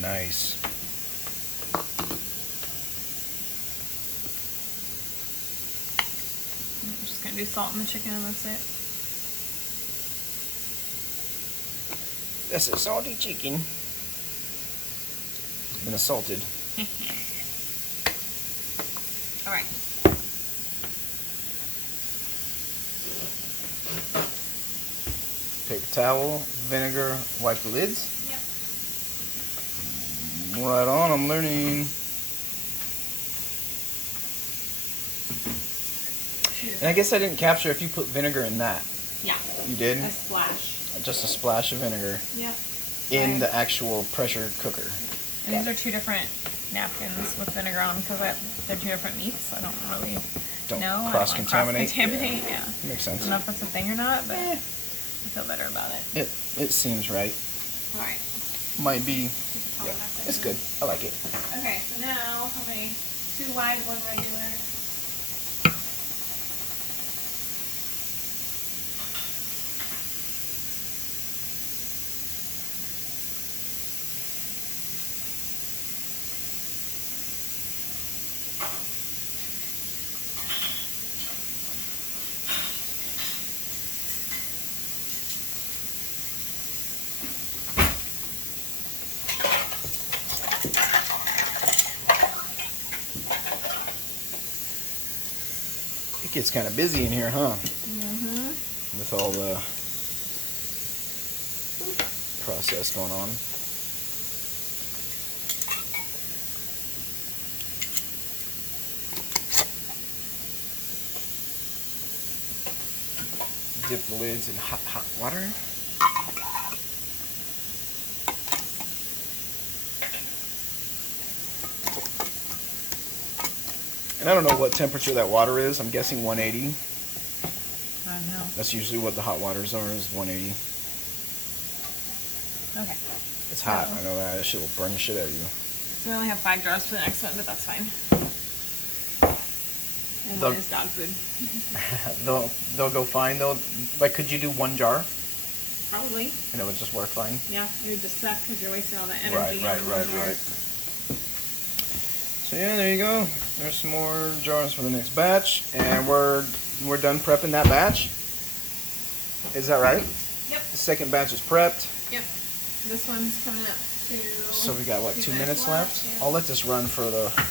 Nice. I'm just gonna do salt in the chicken and that's it. That's a salty chicken. Been assaulted. All right. Paper towel, vinegar, wipe the lids. Yep. Right on, I'm learning. And I guess I didn't capture if you put vinegar in that. Yeah. You did? A splash. Just a splash of vinegar Yep. in the actual pressure cooker. And these are two different napkins with vinegar on because they're two different meats. I don't really Don't know. cross-contaminate. Cross-contaminate, yeah. Makes I sense. don't know if that's a thing or not, but I feel better about it. It seems right. All right. Might be. Take the towel Yeah, back it's in. good. I like it. Okay, so now how many? 2 wide, 1 regular. It gets kind of busy in here, huh? Mm-hmm. With all the process going on. Dip the lids in hot, hot water. And I don't know what temperature that water is. I'm guessing 180. I don't know. That's usually what the hot waters are, is 180. Okay. It's hot, I know that. That shit will burn the shit out of you. So we only have 5 jars for the next one, but that's fine. And The- one is dog food. They'll go fine though. Like, could you do 1 jar Probably. and it would just work fine? Yeah, it would just suck because you're wasting all that energy. Right. on one jar. So yeah, there you go. There's some more jars for the next batch, and we're done prepping that batch. Is that right? Yep. The second batch is prepped. Yep. This one's coming up to. So we got what, 2 minutes left? Yeah. I'll let this run for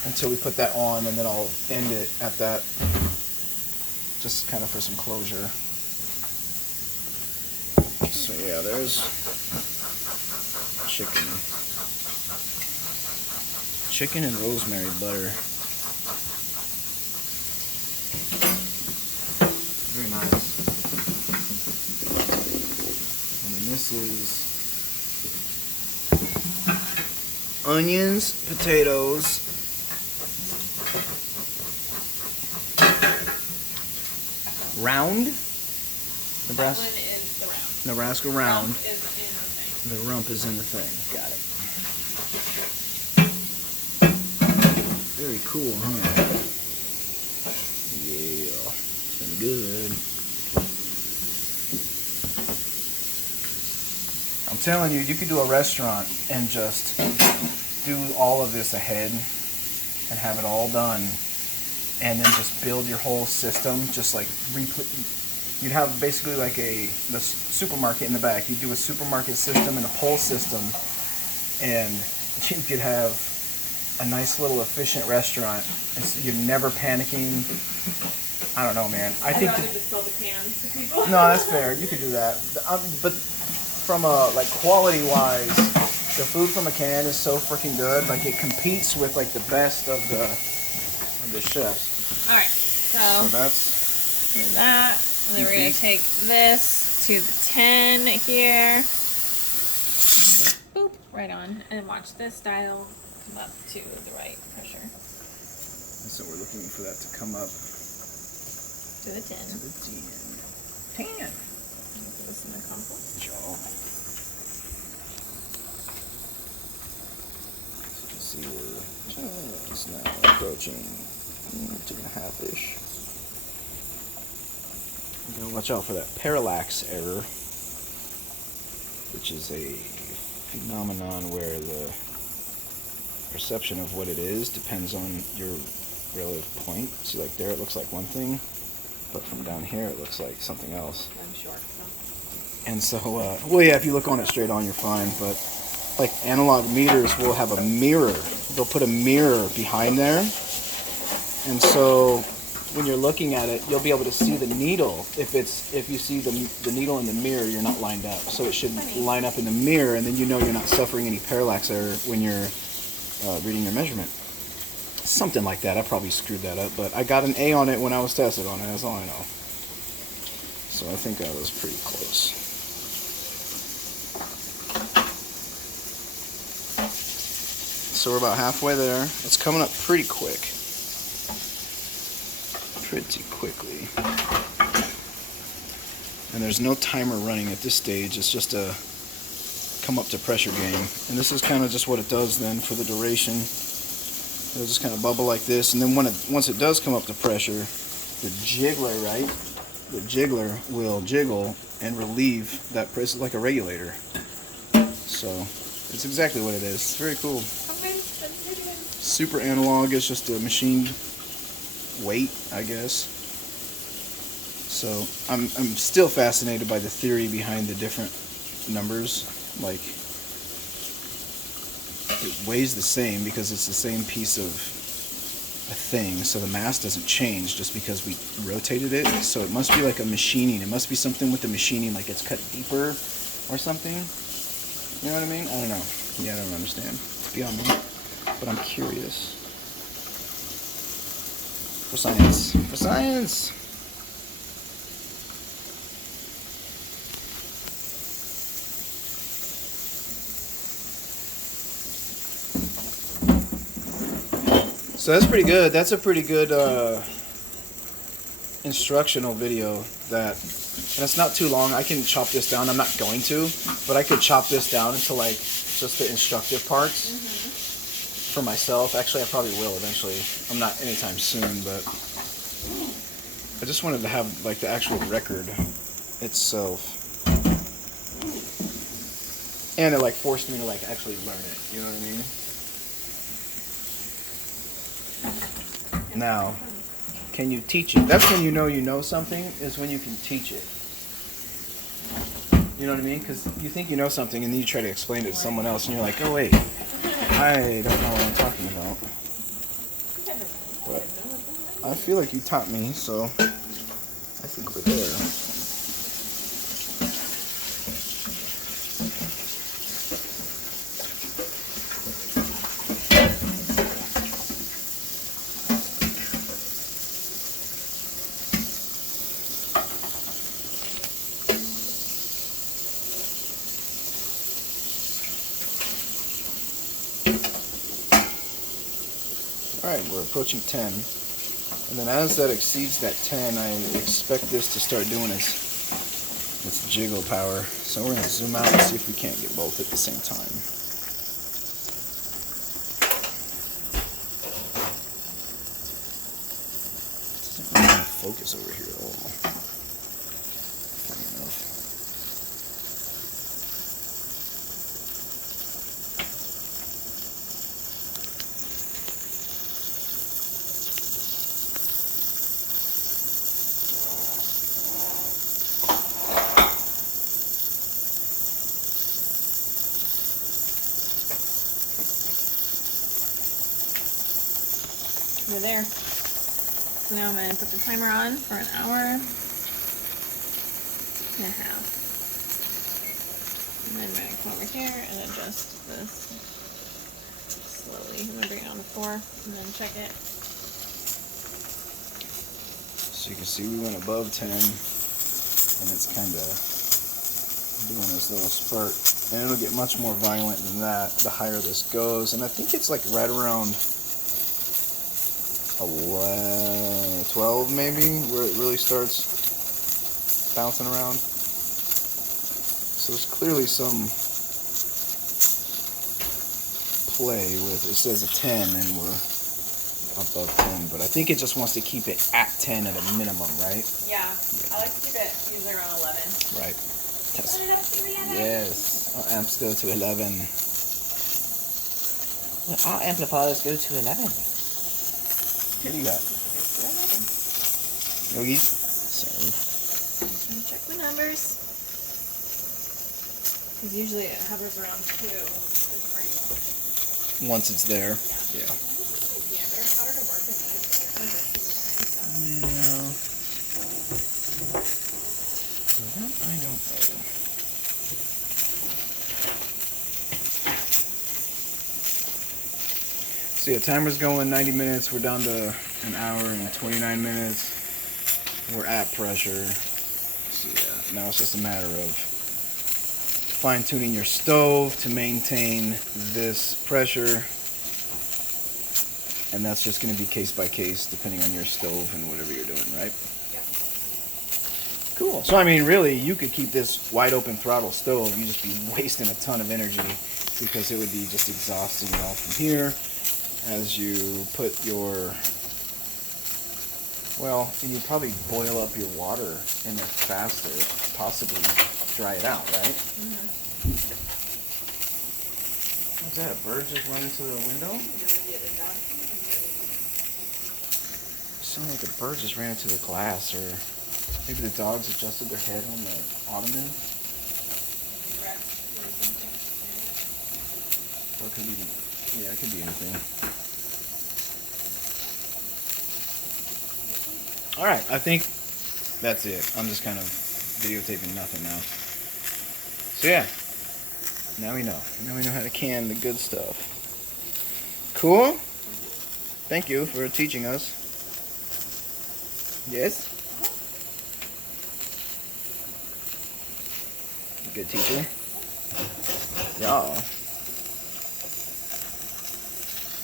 until we put that on, and then I'll end it at that. Just kind of for some closure. So yeah, there's chicken. Chicken and rosemary butter. Very nice. And then this is onions, potatoes, round, That Nebraska, one is the round. Nebraska round. Rump is in the thing. The rump is in the thing. Got it. Very cool, huh? Yeah, it's been good. I'm telling you, you could do a restaurant and just do all of this ahead and have it all done and then just build your whole system. Just like you'd have basically like the supermarket in the back. You do a supermarket system and a pole system, and you could have a nice little efficient restaurant. You're never panicking. I don't know, man. I think rather just sell the cans to people. no, that's fair. You could do that, but from a like quality wise, the food from a can is so freaking good. Like it competes with like the best of the chefs. All right, So that's do that, and then we're gonna take this to the tin here. Boop, right on, and watch this dial come up to the right pressure. and so we're looking for that to come up To the tin. to the tin. Put this in the compost. Job. So you can see we're just now approaching 2.5-ish. You gotta watch out for that parallax error, which is a phenomenon where the perception of what it is depends on your relative point. So like there it looks like one thing, but from down here it looks like something else. I'm short, so. And so, well, yeah, if you look on it straight on, you're fine. But like analog meters will have a mirror. They'll put a mirror behind there, and so when you're looking at it, you'll be able to see the needle. If you see the needle in the mirror, you're not lined up. So it should line up in the mirror, and then you know you're not suffering any parallax error when you're reading your measurement. Something like that. I probably screwed that up, but I got an A on it when I was tested on it. That's all I know. So I think I was pretty close. So we're about halfway there. It's coming up pretty quick. Pretty quickly. And there's no timer running at this stage. It's just a come up to pressure game. And this is kind of just what it does then for the duration. It'll just kind of bubble like this. And then once it does come up to pressure, the jiggler, right? The jiggler will jiggle and relieve that press. It's like a regulator. So it's exactly what it is. It's very cool. Super analog. It's just a machine weight, I guess. So I'm still fascinated by the theory behind the different numbers. Like it weighs the same because it's the same piece of a thing, so the mass doesn't change just because we rotated it. So it must be like a machining. It must be something with the machining, like it's cut deeper or something. You know what I mean? I don't know. Yeah, I don't understand. It's beyond me. But I'm curious. For science. For science! So that's pretty good. That's a pretty good instructional video. And it's not too long. I can chop this down. I'm not going to, but I could chop this down into like just the instructive parts for myself. Actually, I probably will eventually. I'm not anytime soon, but I just wanted to have like the actual record itself. And it like forced me to like actually learn it. You know what I mean? Now, can you teach it? That's when you know something, is when you can teach it. You know what I mean? Because you think you know something and then you try to explain it to someone else and you're like, oh wait, I don't know what I'm talking about. But I feel like you taught me, so I think we're there. Alright, we're approaching 10. And then as that exceeds that 10, I expect this to start doing its jiggle power. So we're going to zoom out and see if we can't get both at the same time. It doesn't really focus over here at all. Funny enough. over there. So now I'm going to put the timer on for an hour and a half. And then I'm going to come over here and adjust this slowly. I'm going to bring it on to 4 and then check it. So you can see we went above 10, and it's kind of doing this little spurt. And it'll get much more violent than that the higher this goes. And I think it's like right around 11, 12 maybe, where it really starts bouncing around. So there's clearly some play with, it says a 10 and we're above 10, but I think it just wants to keep it at 10 at a minimum, right? Yeah, I like to keep it usually around 11. Right. Put it up to 11. Yes, our amps go to 11. Well, our amplifiers go to 11. What do you got? Yogis? Sorry. Just gonna check my numbers. Because usually it hovers around 2. Once it's there. Yeah. Yeah, they're harder to work than I don't know. So yeah, timer's going 90 minutes. We're down to an hour and 29 minutes. We're at pressure. So yeah, now it's just a matter of fine-tuning your stove to maintain this pressure. And that's just going to be case by case depending on your stove and whatever you're doing, right? Cool. So I mean, really, you could keep this wide open throttle stove. You'd just be wasting a ton of energy because it would be just exhausting it all from here. As you put your, well, and you'd probably boil up your water in there faster, possibly dry it out, right? Mm-hmm. What's that? A bird just running to the window? It sounded like a bird just ran into the glass, or maybe the dogs adjusted their head on the ottoman. Or it could be, yeah, it could be anything. Alright, I think that's it. I'm just kind of videotaping nothing now. So yeah, now we know. Now we know how to can the good stuff. Cool? Thank you for teaching us. Yes? Good teacher. Yeah.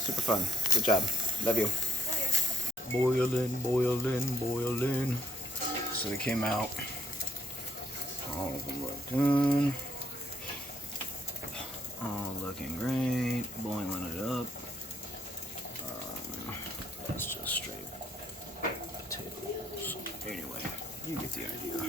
Super fun. Good job. Love you. Boiling, boiling, boiling. So they came out. All of them look good. All looking great. Boiling it up. That's just straight potatoes. Anyway, you get the idea.